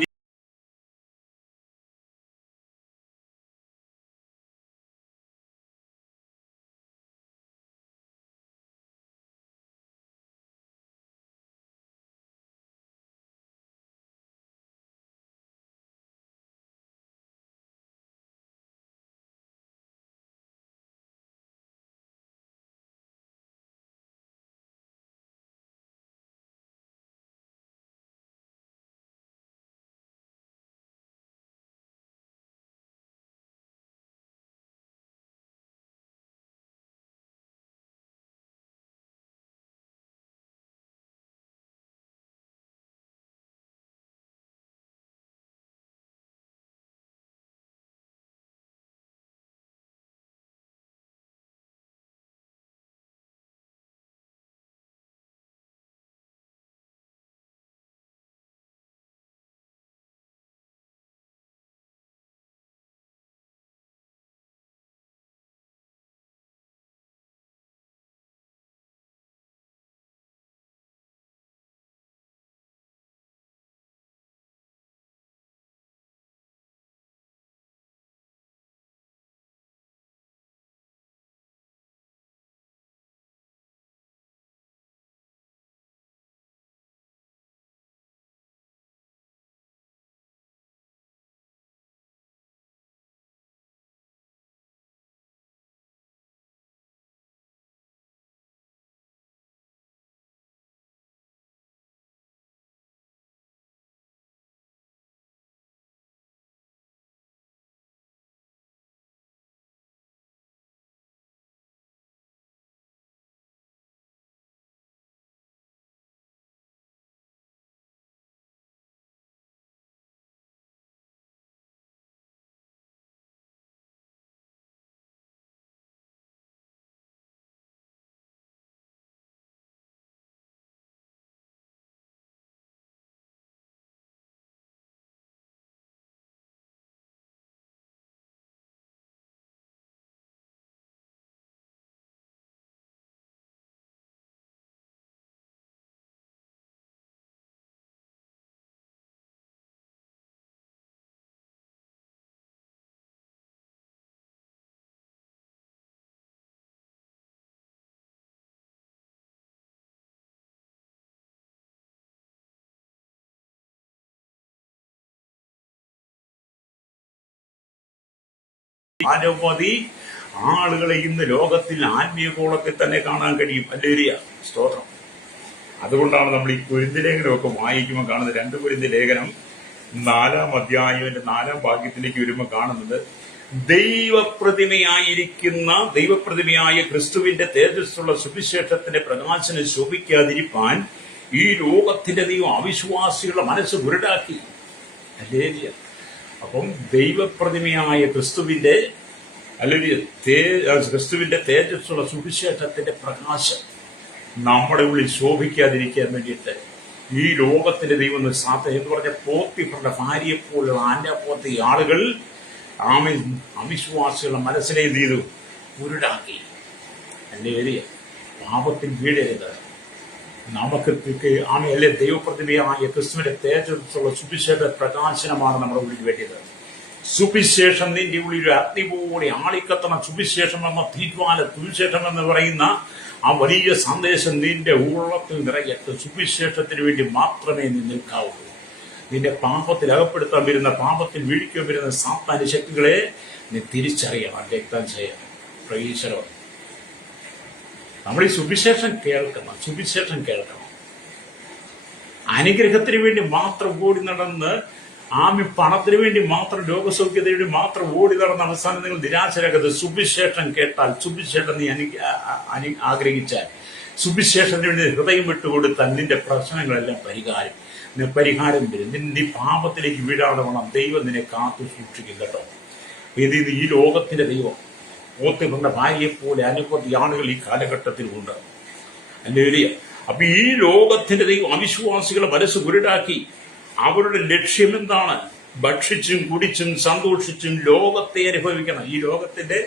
അനവധി ആളുകളെ ഇന്ന് ലോകത്തിൽ ആത്മീയ കോളത്തിൽ തന്നെ കാണാൻ കഴിയും. ഹല്ലേലൂയ, സ്തോത്രം. അതുകൊണ്ടാണ് നമ്മൾ ഈ കൊരിന്ത്യർ ലേഖനമൊക്കെ വായിക്കുമ്പോൾ കാണുന്നത്. 2 കൊരിന്ത്യർ ലേഖനം 4-ാം അധ്യായത്തിന്റെ 4-ാം വാക്യത്തിലേക്ക് വരുമ്പോൾ കാണുന്നത്, ദൈവപ്രതിമയായ ക്രിസ്തുവിന്റെ തേജസ്സുള്ള സുവിശേഷത്തിന്റെ പ്രകാശനം ശോഭിക്കാതിരിപ്പാൻ ഈ ലോകത്തിന്റെ ദൈവം അവിശ്വാസികളുടെ മനസ്സ് കുരുടാക്കി. ഹല്ലേലൂയ. അപ്പം ദൈവപ്രതിമയായ ക്രിസ്തുവിന്റെ തേജസ്സുള്ള സുവിശേഷത്തിന്റെ പ്രകാശം നമ്മുടെ ഉള്ളിൽ ശോഭിക്കാതിരിക്കാൻ വേണ്ടിയിട്ട് ഈ ലോകത്തിന്റെ ദൈവം എന്ന് പറഞ്ഞ പോത്തിഫറിന്റെ ഭാര്യയെപ്പോലുള്ള ആന്റപ്പോത്തെ ആളുകൾ അവിശ്വാസികളുടെ മനസ്സിനെ എന്ത് ചെയ്തു? കുരുടാക്കി. ഹല്ലേലൂയ. പാപത്തിൽ വീഴരുത്. നമുക്ക് അല്ലേ ദൈവപ്രതിമയായ ക്രിസ്തുവിന്റെ തേജസ്സുള്ള സുവിശേഷ പ്രകാശനമാണ് നമ്മുടെ ഉള്ളിൽ വേണ്ടിയത്. സുവിശേഷം നിന്റെ ഉള്ളിൽ ഒരു അഗ്നിപോലെ ആളിക്കത്തണ സുവിശേഷം എന്ന തീജ്വാല സുവിശേഷം എന്ന് പറയുന്ന ആ വലിയ സന്ദേശം നിന്റെ ഉള്ളത്തിൽ നിറയത്ത്. സുവിശേഷത്തിന് വേണ്ടി മാത്രമേ നീ നിൽക്കാവുള്ളൂ. നിന്റെ പാപത്തിൽ അകപ്പെടുത്താൻ വരുന്ന, പാപത്തിൽ വീഴിക്കാൻ വരുന്ന സാത്താന്യ ശക്തികളെ നീ തിരിച്ചറിയണം, രക്തം ചെയ്യണം. പ്രൈസലോ. നമ്മൾ ഈ സുവിശേഷം കേൾക്കണം. അനുഗ്രഹത്തിന് വേണ്ടി മാത്രം ഓടി നടന്ന്, പണത്തിന് വേണ്ടി മാത്രം, രോഗസൗഖ്യത്തിന് വേണ്ടി മാത്രം ഓടി നടന്ന അവസാനം നിങ്ങൾ നിരാശരാകരുത്. സുവിശേഷം കേട്ടാൽ, സുവിശേഷം നീ ആഗ്രഹിച്ചാൽ, സുവിശേഷത്തിന് വേണ്ടി ഹൃദയം വിട്ടുകൊടുത്താൽ നിന്റെ പ്രശ്നങ്ങളെല്ലാം പരിഹാരം വരും. നിന്റെ പാപത്തിലേക്ക് വീഴാതെ വേണം ദൈവം നിന്നെ കാത്തു സൂക്ഷിക്കും കേട്ടോ. ഇത് ഈ ലോകത്തിന്റെ ദൈവം പോത്തിഫറിന്റെ ഭാര്യയെപ്പോലെ അനവധി ആളുകൾ ഈ കാലഘട്ടത്തിൽ ഉണ്ട്. ഹല്ലേലൂയ. അപ്പൊ ഈ ലോകത്തിന്റെ ദൈവം അവിശ്വാസികളെ മനസ്സ് കുരുടാക്കി. അവരുടെ ലക്ഷ്യം എന്താണ്? ഭക്ഷിച്ചും കുടിച്ചും സന്തോഷിച്ചും ലോകത്തെ അനുഭവിക്കണം. ഈ ലോകത്തിന്റെ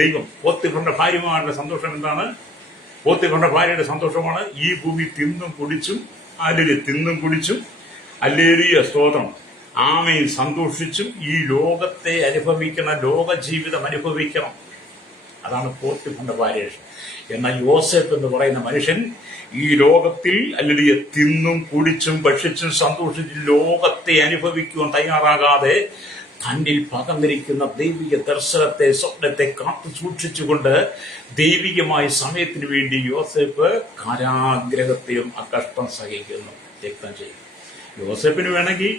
ദൈവം പോത്തിഫറിന്റെ ഭാര്യമാരുടെ സന്തോഷം എന്താണ്? പോത്തിഫറിന്റെ ഭാര്യയുടെ സന്തോഷമാണ് ഈ ഭൂമി തിന്നും കുടിച്ചും ഹല്ലേലൂയ, സ്തോത്രം, ആമേൻ, സന്തോഷിച്ചും ഈ ലോകത്തെ അനുഭവിക്കണം, ലോക ജീവിതം അനുഭവിക്കണം. അതാണ് പോത്തിഫറിന്റെ ഭാര്യ. എന്നാൽ യോസേഫ് എന്ന് പറയുന്ന മനുഷ്യൻ ഈ ലോകത്തിൽ ഹല്ലേലൂയ തിന്നും കുടിച്ചും ഭക്ഷിച്ചും സന്തോഷിച്ചും ലോകത്തെ അനുഭവിക്കുവാൻ തയ്യാറാകാതെ തന്നിൽ പകർന്നിരിക്കുന്ന ദൈവിക ദർശനത്തെ, സ്വപ്നത്തെ കാത്തു സൂക്ഷിച്ചുകൊണ്ട് ദൈവികമായ സമയത്തിന് വേണ്ടി യോസേഫ് കാരാഗ്രഹത്തെയും ആ കഷ്ടം സഹിക്കുന്നു, രക്തം ചെയ്യും. യോസേഫിന് വേണമെങ്കിൽ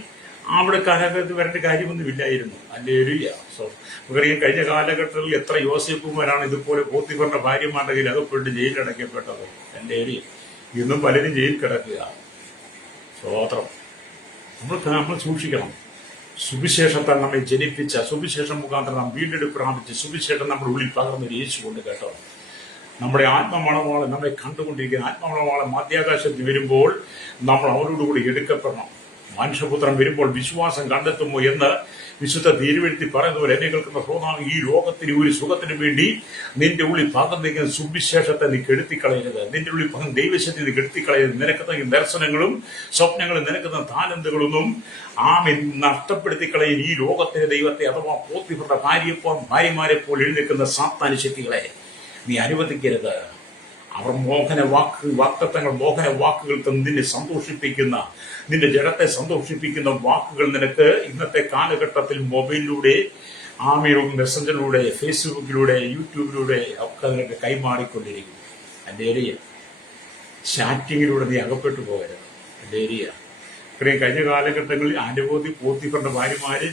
അവിടെ കാരാഗ്രഹത്തിൽ വരേണ്ട കാര്യമൊന്നുമില്ലായിരുന്നു. ഹല്ലേലൂയ. നമുക്കറിയാം, കഴിഞ്ഞ കാലഘട്ടത്തിൽ എത്ര യോസേഫുമാരാണ് ഇതുപോലെ പോത്തിഫറിന്റെ ഭാര്യമാരുടെ കയ്യിൽ അകപ്പെട്ട് ജയിലടക്കപ്പെട്ടത്. ഹല്ലേലൂയ. ഇന്നും പലരും ജയിൽ കിടക്കുക. സ്തോത്രം. നമ്മൾ സൂക്ഷിക്കണം. സുവിശേഷത്താൽ നമ്മെ ജനിപ്പിച്ച, സുവിശേഷം മുഖാന്തരം നാം വീണ്ടെടുപ്പ് പ്രാപിച്ച് സുവിശേഷം നമ്മുടെ ഉള്ളിൽ പകർന്നൊരു യേശു കൊണ്ട് കേട്ടോ. നമ്മുടെ ആത്മമണവാളൻ നമ്മെ കണ്ടുകൊണ്ടിരിക്കുന്ന ആത്മമണവാളൻ മധ്യാകാശത്തിൽ വരുമ്പോൾ നമ്മൾ അവരോടുകൂടി എടുക്കപ്പെടണം. മനുഷ്യപുത്രൻ വരുമ്പോൾ വിശ്വാസം കണ്ടെത്തുമോ എന്ന് വിശുദ്ധ തിരുവെഴുത്തി പറയുന്നവർ എന്നെ കേൾക്കുന്ന ശ്രോതാവ്, ഈ ലോകത്തിന് ഒരു സുഖത്തിന് വേണ്ടി നിന്റെ ഉള്ളിൽ പകർന്നിരിക്കുന്ന സുവിശേഷത്തെ നീ കെടുത്തിക്കളയരുത്. നിന്റെ ഉള്ളിൽ പകർന്ന ദൈവശക്തി നീ കെടുത്തിക്കളയരുത്. നിനക്ക് ദർശനങ്ങളും സ്വപ്നങ്ങളും നിനക്ക് താലന്തുകളൊന്നും നഷ്ടപ്പെടുത്തിക്കളയും. ഈ ലോകത്തിന്റെ ദൈവത്തെ അഥവാ പോത്തിഫറിന്റെ ഭാര്യമാരെ പോലെ എഴുന്നേൽക്കുന്ന സാത്താന്യ ശക്തികളെ നീ അനുവദിക്കരുത്. അവർ മോഹന വാക്കുകൾ നിന്നെ സന്തോഷിപ്പിക്കുന്ന, നിന്റെ ജഡത്തെ സന്തോഷിപ്പിക്കുന്ന വാക്കുകൾ നിനക്ക് ഇന്നത്തെ കാലഘട്ടത്തിൽ മൊബൈലിലൂടെ, മെസ്സഞ്ചറിലൂടെ, ഫേസ്ബുക്കിലൂടെ, യൂട്യൂബിലൂടെ ഒക്കെ നിനക്ക് കൈമാറിക്കൊണ്ടിരിക്കും. എൻ്റെ ഏരിയ ചാറ്റിങ്ങിലൂടെ നീ അകപ്പെട്ടു പോകരുത്. എൻ്റെ ഏരിയ ഇത്രയും കഴിഞ്ഞ കാലഘട്ടങ്ങളിൽ അനവധി പോത്തിഫറിന്റെ ഭാര്യമാര്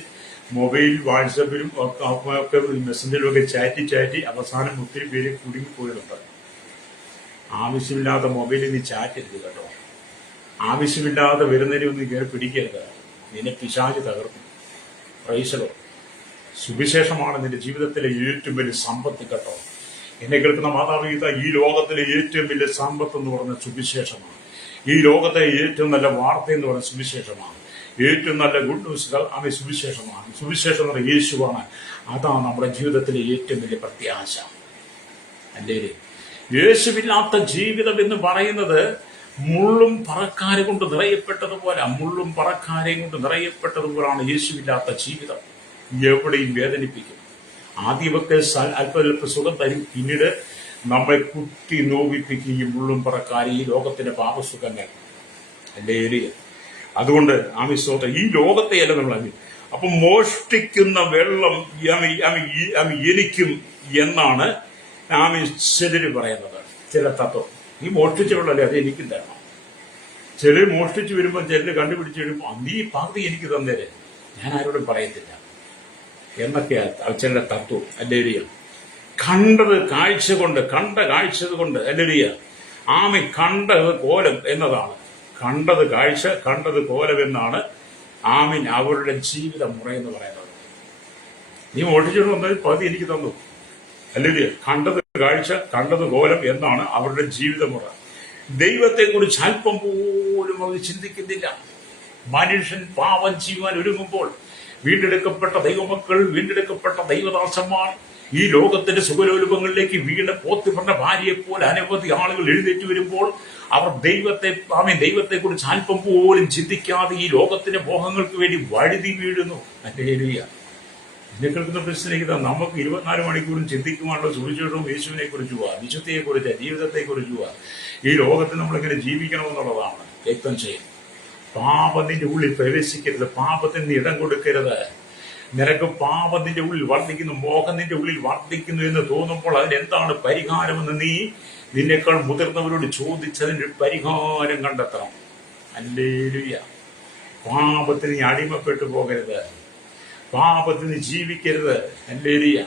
മൊബൈൽ, വാട്സപ്പിലും ഒക്കെ മെസ്സഞ്ചറിലും ഒക്കെ ചാറ്റി അവസാനം ഒത്തിരി പേര് കുടുങ്ങിപ്പോയിട്ടുണ്ട്. ആവശ്യമില്ലാത്ത മൊബൈലിൽ നീ ചാറ്റരുത് കേട്ടോ. ആവശ്യമില്ലാതെ വരുന്നതിനെ ഒന്നും കയറി പിടിക്കരുത്. നിന്നെ പിശാച് തകർക്കും. പ്രൈസലോ. സുവിശേഷമാണ് നിന്റെ ജീവിതത്തിലെ ഏറ്റവും വലിയ സമ്പത്ത് കേട്ടോ. എന്നെ കേൾക്കുന്ന മാതാപിത, ഈ ലോകത്തിലെ ഏറ്റവും വലിയ സമ്പത്ത് എന്ന് പറഞ്ഞ സുവിശേഷമാണ്. ഈ ലോകത്തിലെ ഏറ്റവും നല്ല വാർത്ത എന്ന് പറഞ്ഞ സുവിശേഷമാണ്. ഏറ്റവും നല്ല ഗുഡ് ന്യൂസ് സുവിശേഷമാണ്. സുവിശേഷം എന്ന് പറഞ്ഞ യേശുവാണ്. അതാണ് നമ്മുടെ ജീവിതത്തിലെ ഏറ്റവും വലിയ പ്രത്യാശ. അല്ലേ? യേശുവില്ലാത്ത ജീവിതം എന്ന് പറയുന്നത് മുള്ളും പറക്കാരെ കൊണ്ട് നിറയപ്പെട്ടതുപോലാണ് യേശുവില്ലാത്ത ജീവിതം. എവിടെയും വേദനിപ്പിക്കും. ആദ്യമൊക്കെ അല്പ സുഖം തരും, പിന്നീട് നമ്മളെ കുത്തി നോവിപ്പിക്കുകയും മുള്ളും പറക്കാരെ ഈ ലോകത്തിന്റെ പാപസുഖങ്ങൾ. അല്ലേ? അതുകൊണ്ട് ആമിസ്തോത്രം, ഈ ലോകത്തെയല്ല നമ്മൾ അപ്പൊ മോഷ്ടിക്കുന്ന വെള്ളം എനിക്കും എന്നാണ് ചിലര് പറയുന്നത്. ചില തത്വം നീ മോഷ്ടിച്ച വെള്ളമല്ലേ അത് എനിക്കും തരണം. ചിലർ മോഷ്ടിച്ചു വരുമ്പോൾ ചിലര് കണ്ടുപിടിച്ച് വരുമ്പോൾ നീ പകുതി എനിക്ക് തന്നേരെ ഞാൻ ആരോടും പറയത്തില്ല എന്നൊക്കെയാ ചിലരുടെ തത്വം. അല്ലേരിയ കണ്ടത് കാഴ്ച കൊണ്ട് അല്ലേരിയ കണ്ടത് കോലം എന്നതാണ്. കണ്ടത് കാഴ്ച, കണ്ടത് കോലം എന്നാണ് അവരുടെ ജീവിത മുറ എന്ന് പറയുന്നത്. നീ മോഷ്ടിച്ചോണ്ട് വന്നാൽ പകുതി എനിക്ക് തന്നു. അല്ലേരിയ കണ്ടത് കാഴ്ച, കണ്ടത് കോലം എന്നാണ് അവരുടെ ജീവിതമുറ. ദൈവത്തെക്കുറിച്ച് അല്പം പോലും അവർ ചിന്തിക്കുന്നില്ല. മനുഷ്യൻ പാപം ചെയ്യുവാൻ ഒരുങ്ങുമ്പോൾ വീണ്ടെടുക്കപ്പെട്ട ദൈവമക്കൾ, വീണ്ടെടുക്കപ്പെട്ട ദൈവദാസന്മാർ ഈ ലോകത്തിന്റെ സുഖലോലുപങ്ങളിലേക്ക് വീണ് പോത്തിഫറിന്റെ ഭാര്യയെപ്പോലെ അനവധി ആളുകൾ എഴുന്നേറ്റ് വരുമ്പോൾ അവർ ദൈവത്തെക്കുറിച്ച് അല്പം പോലും ചിന്തിക്കാതെ ഈ ലോകത്തിന്റെ മോഹങ്ങൾക്ക് വേണ്ടി വഴുതി വീഴുന്നു. ഹല്ലേലൂയ. എന്നെ കേൾക്കുന്ന പ്രശ്നേഹിത നമുക്ക് 24 മണിക്കൂറും ചിന്തിക്കുവാനുള്ള സുവിശേഷവും യേശുവിനെ കുറിച്ച് പോവാ, വിശുദ്ധിയെക്കുറിച്ച്, ജീവിതത്തെക്കുറിച്ച് പോവാ. ഈ ലോകത്തിൽ നമ്മളെങ്ങനെ ജീവിക്കണമെന്നുള്ളതാണ് വ്യക്തം ചെയ്യും. പാപം നിന്റെ ഉള്ളിൽ പ്രവേശിക്കരുത്, പാപത്തിന് നീ ഇടം കൊടുക്കരുത്. നിനക്ക് പാപം നിന്റെ ഉള്ളിൽ വർദ്ധിക്കുന്നു, മോഹം നിന്റെ ഉള്ളിൽ വർദ്ധിക്കുന്നു എന്ന് തോന്നുമ്പോൾ അതിനെന്താണ് പരിഹാരമെന്ന് നീ നിന്നേക്കാൾ മുതിർന്നവരോട് ചോദിച്ചതിന് പരിഹാരം കണ്ടെത്തണം. ഹല്ലേലൂയ. പാപത്തിന് നീ അടിമപ്പെട്ടു പോകരുത്, പാപത്തിന് ജീവിക്കരുത്. ഹല്ലേലൂയ.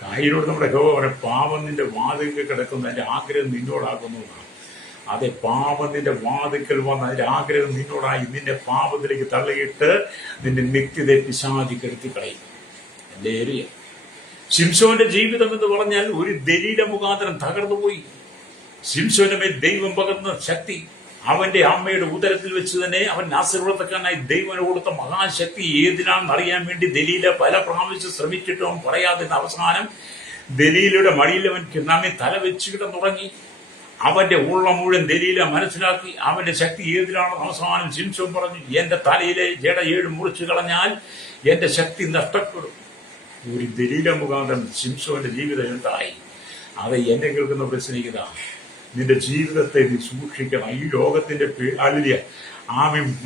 കായിനോട് നമ്മുടെ യഹോവ പറയും, പാപം നിന്റെ വാതിൽക്ക് കിടക്കുന്ന അതിന്റെ ആഗ്രഹം നിന്നോടാകുന്നു. അതെ, പാപം നിന്റെ വാതിൽക്കൽ വന്ന് അതിന്റെ ആഗ്രഹം നിന്നോടായി നിന്നെ പാപത്തിലേക്ക് തള്ളിയിട്ട് നിന്റെ നിത്യതയെ പിശാചി കെടുത്തി കളയും. ഹല്ലേലൂയ. ശിംശോന്റെ ജീവിതം എന്ന് പറഞ്ഞാൽ ഒരു ദലീല മുഖാന്തരം തകർന്നുപോയി. ശിംശോന്റെ മേൽ ദൈവം പകർന്ന ശക്തി, അവന്റെ അമ്മയുടെ ഉദരത്തിൽ വെച്ച് തന്നെ അവൻ നാസറേത്തുകാരനായി ദൈവന് കൊടുത്ത മഹാശക്തി ഏതിനാണെന്ന് അറിയാൻ വേണ്ടി ദലീല പല പ്രാവശ്യം ശ്രമിച്ചിട്ടും അവൻ പറയാതെ അവസാനം ദലീലയുടെ മടിയിൽ അവൻ നമ്മെ തല വെച്ചിട്ട് തുടങ്ങി. അവന്റെ ഉള്ള മുഴുവൻ ദലീല മനസ്സിലാക്കി അവന്റെ ശക്തി ഏതിനാണെന്ന് അവസാനം ശിംശോൻ പറഞ്ഞു, എന്റെ തലയിലെ ജട 7 മുറിച്ചു കളഞ്ഞാൽ എന്റെ ശക്തി നഷ്ടപ്പെടും. ഒരു ദലീല മുഖാന്തരം ശിംശോന്റെ ജീവിതം എന്തായി? അത് എന്നെ കേൾക്കുന്ന പ്രശ്നിക്കുക. നിന്റെ ജീവിതത്തെ നീ സൂക്ഷിക്കണം. ഈ ലോകത്തിന്റെ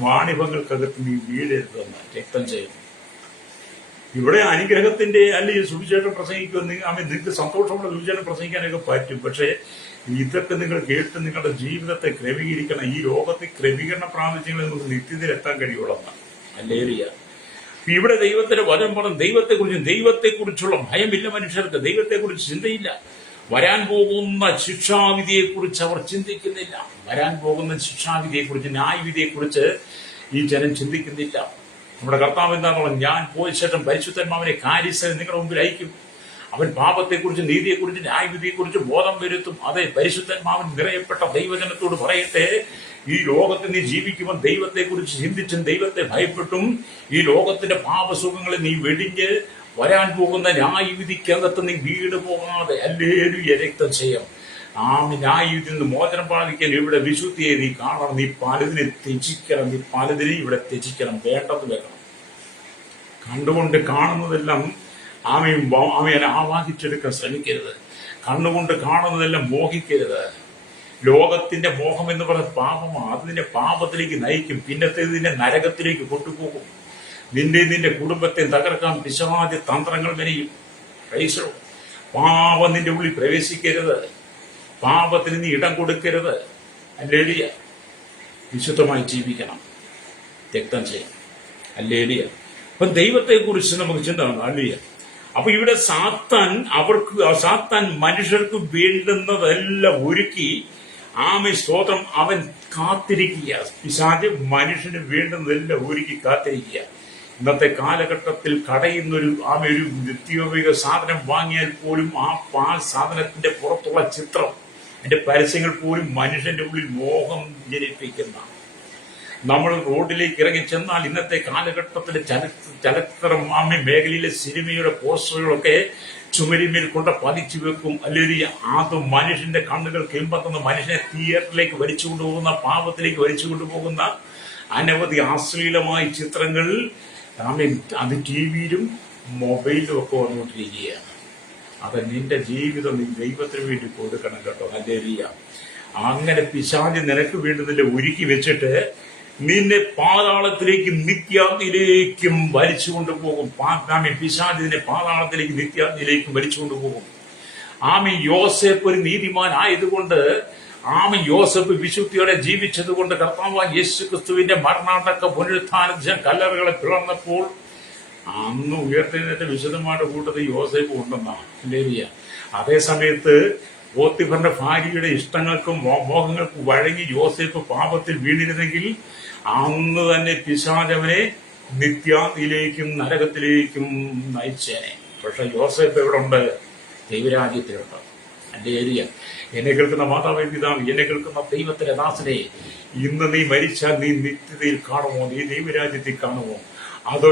വാണിഭങ്ങൾക്കകത്ത് നീ വീഴരുതെന്ന് രക്തം ചെയ്യുന്നു. ഇവിടെ അനുഗ്രഹത്തിന്റെ അല്ലെങ്കിൽ സുവിശേഷം പ്രസംഗിക്കുന്ന നിങ്ങൾക്ക് സന്തോഷമുള്ള സുവിശേഷം പ്രസംഗിക്കാനൊക്കെ പറ്റും. പക്ഷേ ഇതൊക്കെ നിങ്ങൾ കേട്ട് നിങ്ങളുടെ ജീവിതത്തെ ക്രമീകരിക്കണം. ഈ ലോകത്തെ ക്രമീകരണ പ്രാമുഖ്യങ്ങളിൽ നിങ്ങൾക്ക് നിത്യതയിലെത്താൻ കഴിയുള്ളതാണ്. ഹല്ലേലൂയ. ഇവിടെ ദൈവത്തിന്റെ വചനം പറഞ്ഞു, ദൈവത്തെക്കുറിച്ചുള്ള ഭയമില്ല മനുഷ്യർക്ക്, ദൈവത്തെക്കുറിച്ച് ചിന്തയില്ല. വരാൻ പോകുന്ന ശിക്ഷാവിധിയെക്കുറിച്ച് അവർ ചിന്തിക്കുന്നില്ല. വരാൻ പോകുന്ന ശിക്ഷാവിധിയെക്കുറിച്ച്, ന്യായവിധിയെക്കുറിച്ച് ഈ ജനം ചിന്തിക്കുന്നില്ല. നമ്മുടെ കർത്താവ് എന്താ പറഞ്ഞത്? ഞാൻ പോയ ശേഷം പരിശുദ്ധന്മാവിനെ കാര്യസ്ഥനെ നിങ്ങളുടെ മുമ്പിൽ അയക്കും. അവൻ പാപത്തെക്കുറിച്ച്, നീതിയെക്കുറിച്ച്, ന്യായവിധിയെക്കുറിച്ച് ബോധം വരുത്തും. അതെ, പരിശുദ്ധന്മാവൻ നിറയപ്പെട്ട ദൈവജനത്തോട് പറയട്ടെ, ഈ ലോകത്തിൽ നീ ജീവിക്കുമ്പോൾ ദൈവത്തെക്കുറിച്ച് ചിന്തിച്ചും ദൈവത്തെ ഭയപ്പെട്ടും ഈ ലോകത്തിന്റെ പാപസുഖങ്ങളെ നീ വെടിഞ്ഞ് വരാൻ പോകുന്ന ന്യായവിധിക്കകത്ത് നീ വീട് പോകാതെ ഹല്ലേലൂയ രക്തം ചെയ്യാം. ന്യായവിധിയിൽ നിന്ന് മോചനം പ്രാപിക്കാൻ ഇവിടെ വിശുദ്ധിയെ നീ കാണണം. നീ പലതിനെ ത്യജിക്കണം, ഇവിടെ ത്യജിക്കണം. വേണ്ടത് വെക്കണം. കണ്ടുകൊണ്ട് കാണുന്നതെല്ലാം ആമയെ ആവാഹിച്ചെടുക്കാൻ ശ്രമിക്കരുത്. കണ്ണുകൊണ്ട് കാണുന്നതെല്ലാം മോഹിക്കരുത്. ലോകത്തിന്റെ മോഹം എന്ന് പറയുന്നത് പാപമാണ്. അത് നിന്നെ പാപത്തിലേക്ക് നയിക്കും. പിന്നത്തേത് നിന്നെ നരകത്തിലേക്ക് കൊണ്ടുപോകും. നിന്റെ കുടുംബത്തെ തകർക്കാൻ പിശാചി തന്ത്രങ്ങൾ മെനയും. പാപം നിന്റെ ഉള്ളിൽ പ്രവേശിക്കരുത്. പാപത്തിന് നീ ഇടം കൊടുക്കരുത്. ഹല്ലേലൂയ. വിശുദ്ധമായി ജീവിക്കണം, രക്തം ചെയ്യണം. ഹല്ലേലൂയ. അപ്പൊ ദൈവത്തെക്കുറിച്ച് നമുക്ക് ചിന്ത വേണം. ഹല്ലേലൂയ. അപ്പൊ ഇവിടെ സാത്താൻ മനുഷ്യർക്ക് വേണ്ടുന്നതെല്ലാം ഒരുക്കി സ്തോത്രം അവൻ കാത്തിരിക്കുക. പിശാച് മനുഷ്യന് വേണ്ടുന്നതെല്ലാം ഒരുക്കി കാത്തിരിക്കുക. ഇന്നത്തെ കാലഘട്ടത്തിൽ കടയുന്നൊരു ഒരു നിത്യോപയോഗ സാധനം വാങ്ങിയാൽ പോലും ആ സാധനത്തിന്റെ പുറത്തുള്ള ചിത്രം, അതിന്റെ പരസ്യങ്ങൾ പോലും മനുഷ്യന്റെ ഉള്ളിൽ മോഹം ജനിപ്പിക്കുന്ന. നമ്മൾ റോഡിലേക്ക് ഇറങ്ങി ചെന്നാൽ ഇന്നത്തെ കാലഘട്ടത്തിലെ ചലച്ചിത്രം മേഖലയിലെ സിനിമയുടെ പോസ്റ്ററുകളൊക്കെ ചുമരിമേൽ കൊണ്ട് പതിച്ചു വെക്കും. അല്ലെങ്കിൽ അത് മനുഷ്യന്റെ കണ്ണുകൾക്ക് ഇമ്പത്തുന്ന, മനുഷ്യനെ തിയേറ്ററിലേക്ക് വലിച്ചു കൊണ്ടുപോകുന്ന, പാപത്തിലേക്ക് വലിച്ചു കൊണ്ടുപോകുന്ന അനവധി അശ്ലീലമായ ചിത്രങ്ങൾ അത് ടിവിയിലും മൊബൈലിലും ഒക്കെ വന്നുകൊണ്ടിരിക്കുകയാണ്. അത് നിന്റെ ജീവിതം നീ ദൈവത്തിന് വേണ്ടി കൊടുക്കണം കേട്ടോ. ഹല്ലേലൂയ. അങ്ങനെ പിശാച് നിനക്ക് വേണ്ടുന്നില്ല ഒരുക്കി വെച്ചിട്ട് നിന്നെ പാതാളത്തിലേക്ക് നിത്യാഗ്നിയിലേക്കും വലിച്ചു കൊണ്ടുപോകും. പിശാച് നിന്നെ പാതാളത്തിലേക്ക് നിത്യാഗ്നിയിലേക്കും വലിച്ചു കൊണ്ടുപോകും. യോസേപ്പ് ഒരു നീതിമാൻ ആയതുകൊണ്ട്, യോസേപ്പ് വിശുദ്ധിയോടെ ജീവിച്ചതുകൊണ്ട്, കർത്താവായ യേശു ക്രിസ്തുവിന്റെ മരണാടക്ക പുനരുത്ഥാന കല്ലറകളെ പിളർന്നപ്പോൾ അന്ന് ഉയർത്തെഴുന്നേറ്റ വിശുദ്ധന്മാരുടെ കൂട്ടത്തിൽ യോസേപ്പ് ഉണ്ടെന്നാണ് ലേവിയ. അതേ സമയത്ത് പോത്തിഫറിന്റെ ഭാര്യയുടെ ഇഷ്ടങ്ങൾക്കും മോഹങ്ങൾക്കും വഴങ്ങി യോസേപ്പ് പാപത്തിൽ വീണിരുന്നെങ്കിൽ അന്ന് തന്നെ പിശാചവനെ നിത്യാഗ്നിയിലേക്കും നരകത്തിലേക്കും നയിച്ചേനെ. പക്ഷെ യോസേപ്പ് എവിടെ ഉണ്ട്? ദൈവരാജ്യത്തിലുണ്ട്. എന്റെ ഏരിയ എന്നെ കേൾക്കുന്ന മാതാവേ പിതാവ്, എന്നെ കേൾക്കുന്ന ദൈവത്തിന്റെ ദാസനെ, ഇന്ന് നീ മരിച്ചാൽ നീ നിത്യതയിൽ കാണുമോ? നീ ദൈവരാജ്യത്തിൽ കാണുമോ? അതോ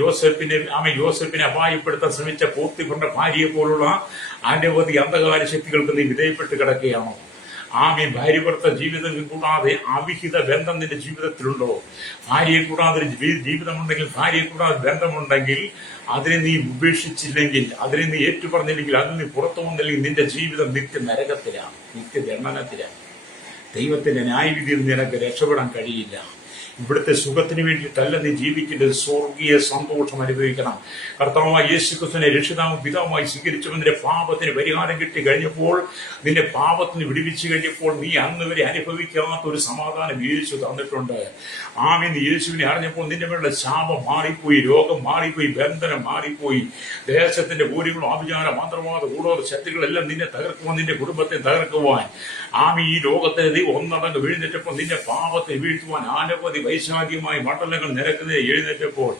യോസേപ്പിനെ അപായപ്പെടുത്താൻ ശ്രമിച്ച പോത്തിഫറിന്റെ ഭാര്യയെ പോലുള്ള അനവധി അന്ധകാര ശക്തികൾക്ക് നീ വിധേയപ്പെട്ട് കിടക്കുകയാണോ? ഭാര്യ ഭർത്ത ജീവിതം കൂടാതെ അവിഹിത ബന്ധം നിന്റെ ജീവിതത്തിലുണ്ടോ? ഭാര്യയെ കൂടാതെ ജീവിതമുണ്ടെങ്കിൽ, ഭാര്യയെ കൂടാതെ ബന്ധമുണ്ടെങ്കിൽ, അതിനെ നീ ഉപേക്ഷിച്ചില്ലെങ്കിൽ, അതിനെ നീ ഏറ്റുപറഞ്ഞില്ലെങ്കിൽ, അതിന് നീ പുറത്തു വന്നില്ലെങ്കിൽ നിന്റെ ജീവിതം നിത്യ നരകത്തിലാണ്, നിത്യദണ്ഡനത്തിലാണ്. ദൈവത്തിന്റെ ന്യായവിധിയിൽ നിനക്ക് രക്ഷപ്പെടാൻ കഴിയില്ല. ഇവിടുത്തെ സുഖത്തിന് വേണ്ടിയിട്ടല്ല നീ ജീവിക്കേണ്ടത്, സ്വർഗീയ സന്തോഷം അനുഭവിക്കണം. കർത്താവായ യേശു ക്രിസ്തുവിനെ രക്ഷിതാവും പിതാവുമായി സ്വീകരിച്ചപ്പോൾ നിന്റെ പാപത്തിന് പരിഹാരം കിട്ടി കഴിഞ്ഞപ്പോൾ, നിന്റെ പാപത്തിന് വിടുവിച്ചു കഴിഞ്ഞപ്പോൾ, നീ അന്ന് വരെ അനുഭവിക്കാത്ത ഒരു സമാധാനം യേശു തന്നിട്ടുണ്ട്. നീ യേശുവിനെ അറിഞ്ഞപ്പോൾ നിന്റെ മേലുള്ള ശാപം മാറിപ്പോയി, രോഗം മാറിപ്പോയി, ബന്ധനം മാറിപ്പോയി. ദേശത്തിന്റെ ഭൂരികളും ആഭിചാര മന്ത്രവാദ കൂടോത ശക്തികളെല്ലാം നിന്നെ തകർക്കുവാൻ, നിന്റെ കുടുംബത്തെ തകർക്കുവാൻ, ഈ ലോകത്തെ നീ ഒന്നടങ്ക് വീഴ്ന്നിട്ടപ്പോൾ നിന്റെ പാപത്തെ വീഴ്ത്തുവാൻ അനവധി വൈശാഖ്യമായി മണ്ഡലങ്ങൾ നിരക്കുന്നതിനെ എഴുന്നേറ്റപ്പോൾ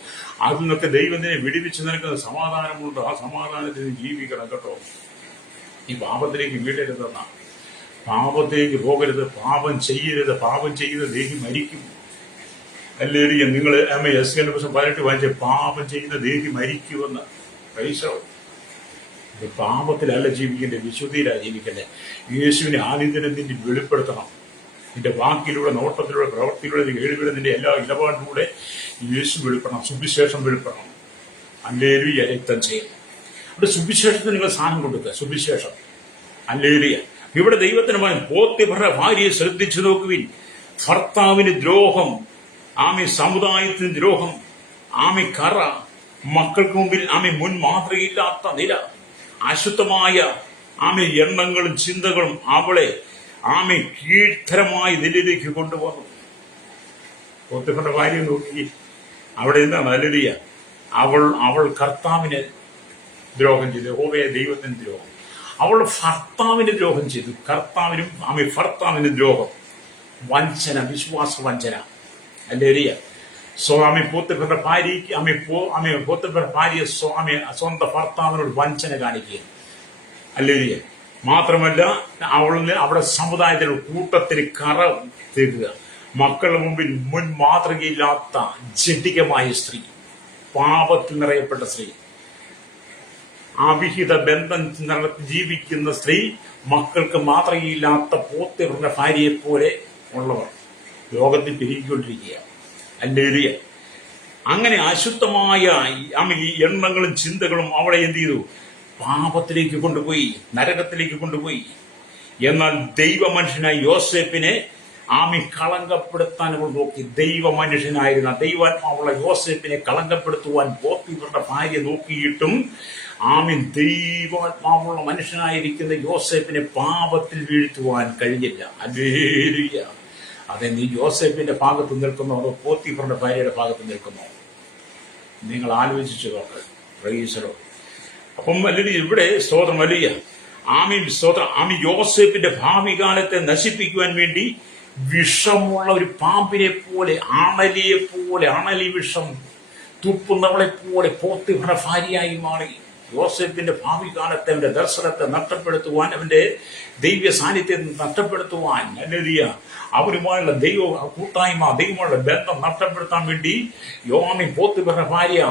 അതിൽ നിന്നൊക്കെ ദൈവം നിന്നെ വിടിവിച്ച് നിൽക്കുന്ന സമാധാനമുണ്ട്. ആ സമാധാനത്തിന് ജീവിക്കണം കേട്ടോ. ഈ പാപത്തിലേക്ക് വീഴരുതെന്ന, പാപത്തിലേക്ക് പോകരുത്, പാപം ചെയ്യരുത്. പാപം ചെയ്യുന്ന ദേഹി മരിക്കും. അല്ലേലും നിങ്ങൾ എസ്കേൽ 18 വായിച്ച പാപം ചെയ്യുന്ന ദേഹി മരിക്കുമെന്ന്. പൈസോ പാപത്തിലല്ല ജീവിക്കണ്ടേ, വിശുദ്ധിയിലാണ് ജീവിക്കണ്ടേ. യേശുവിനെ ആദ്യം നിന്നെ വെളിപ്പെടുത്തണം. നിന്റെ വാക്കിലൂടെ, നോട്ടത്തിലൂടെ, പ്രവൃത്തിയിലൂടെ, കേൾവിയുടെ നിന്റെ എല്ലാ ഇടപാടിലൂടെ യേശു വെളിപ്പെടണം, സുവിശേഷം വെളിപ്പെടണം. ഹല്ലേലൂയ. രക്തം ചെയ്യും. അവിടെ സുവിശേഷത്തിന് നിങ്ങൾ സ്ഥാനം കൊടുക്കുക. സുവിശേഷം. ഹല്ലേലൂയ. ഇവിടെ ദൈവത്തിന് പോത്തിഫറിന്റെ ഭാര്യയെ ശ്രദ്ധിച്ചു നോക്കുവിൻ. ഭർത്താവിന് ദ്രോഹം, സമുദായത്തിന് ദ്രോഹം, കറ, മക്കൾക്ക് മുമ്പിൽ മുൻ മാതൃകയില്ലാത്ത നില, അശുദ്ധമായ എണ്ണങ്ങളും ചിന്തകളും അവളെ കീഴ്ത്തരമായ നിലയിലേക്ക് കൊണ്ടുവന്നു. പോത്തിഫറിന്റെ ഭാര്യ നോക്കി അവിടെ എന്താണ്? ഹല്ലേലൂയ. അവൾ കർത്താവിന് ദ്രോഹം ചെയ്തു, യഹോവയായ ദൈവത്തിന് ദ്രോഹം. അവൾ ഭർത്താവിന് ദ്രോഹം ചെയ്തു. കർത്താവിനും ഭർത്താവിന് ദ്രോഹം, വഞ്ചന, വിശ്വാസ വഞ്ചന. ഹല്ലേലൂയ. പോത്തിഫറിന്റെ ഭാര്യയ്ക്ക് പോത്തിഫറിന്റെ ഭാര്യ സ്വന്തം ഭർത്താവിനോട് വഞ്ചന കാണിക്കുക. ഹല്ലേലൂയ. മാത്രമല്ല അവിടെ സമുദായത്തിന്റെ കൂട്ടത്തിന് കറ തീർക്കുക. മക്കളുടെ മുമ്പിൽ മുൻ മാതൃകയില്ലാത്ത ജഡികമായ സ്ത്രീ, പാപത്തിൽ നിറയപ്പെട്ട സ്ത്രീ, അവിഹിത ബന്ധം നടത്തി ജീവിക്കുന്ന സ്ത്രീ, മക്കൾക്ക് മാതൃകയില്ലാത്ത പോത്തിഫറിന്റെ ഭാര്യയെ പോലെ ഉള്ളവർ ലോകത്തിൽ പെരുകിക്കൊണ്ടിരിക്കുക. ഹല്ലേലൂയ. അങ്ങനെ അശുദ്ധമായ ഈ എണ്ണങ്ങളും ചിന്തകളും അവളെ എന്ത് ചെയ്തു? പാപത്തിലേക്ക് കൊണ്ടുപോയി, നരകത്തിലേക്ക് കൊണ്ടുപോയി. എന്നാൽ ദൈവ മനുഷ്യനായ യോസേപ്പിനെ കളങ്കപ്പെടുത്താൻ അവൾ നോക്കി. ദൈവ മനുഷ്യനായിരുന്ന ദൈവാത്മാവുള്ള യോസേപ്പിനെ കളങ്കപ്പെടുത്തുവാൻ പോത്തിഫറിന്റെ ഭാര്യ നോക്കിയിട്ടും ദൈവാത്മാവുള്ള മനുഷ്യനായിരിക്കുന്ന യോസേപ്പിനെ പാപത്തിൽ വീഴ്ത്തുവാൻ കഴിഞ്ഞില്ല. ഹല്ലേലൂയ. അതെ, നീ യോസേപ്പിന്റെ ഭാഗത്ത് നിൽക്കുന്നോ അതോ പോത്തിഫറിന്റെ ഭാര്യയുടെ ഭാഗത്ത് നിൽക്കുന്നോ? നിങ്ങൾ ആലോചിച്ചു നോക്ക്. പ്രൈസ്. അപ്പം അല്ലെങ്കിൽ ഇവിടെ സ്തോത്രം വലിയ സ്തോത്രം യോസേപ്പിന്റെ ഭാവി കാലത്തെ നശിപ്പിക്കുവാൻ വേണ്ടി വിഷമുള്ള ഒരു പാമ്പിനെ പോലെ, അണലിയെ പോലെ, അണലി വിഷം തുപ്പുന്നവളെ പോലെ പോത്തിഫറിന്റെ ഭാര്യയായി മാറി. യോസേപ്പിന്റെ ഭാവി കാലത്തെ അവന്റെ ദർശനത്തെ നഷ്ടപ്പെടുത്തുവാൻ, അവന്റെ ദൈവ സാന്നിധ്യത്തെ നഷ്ടപ്പെടുത്തുവാൻ, ഹല്ലേലൂയ, അവരുമായുള്ള ദൈവ കൂട്ടായ്മ, ദൈവമുള്ള ബന്ധം നഷ്ടപ്പെടുത്താൻ വേണ്ടി പോത്തിഫറിന്റെ ഭാര്യ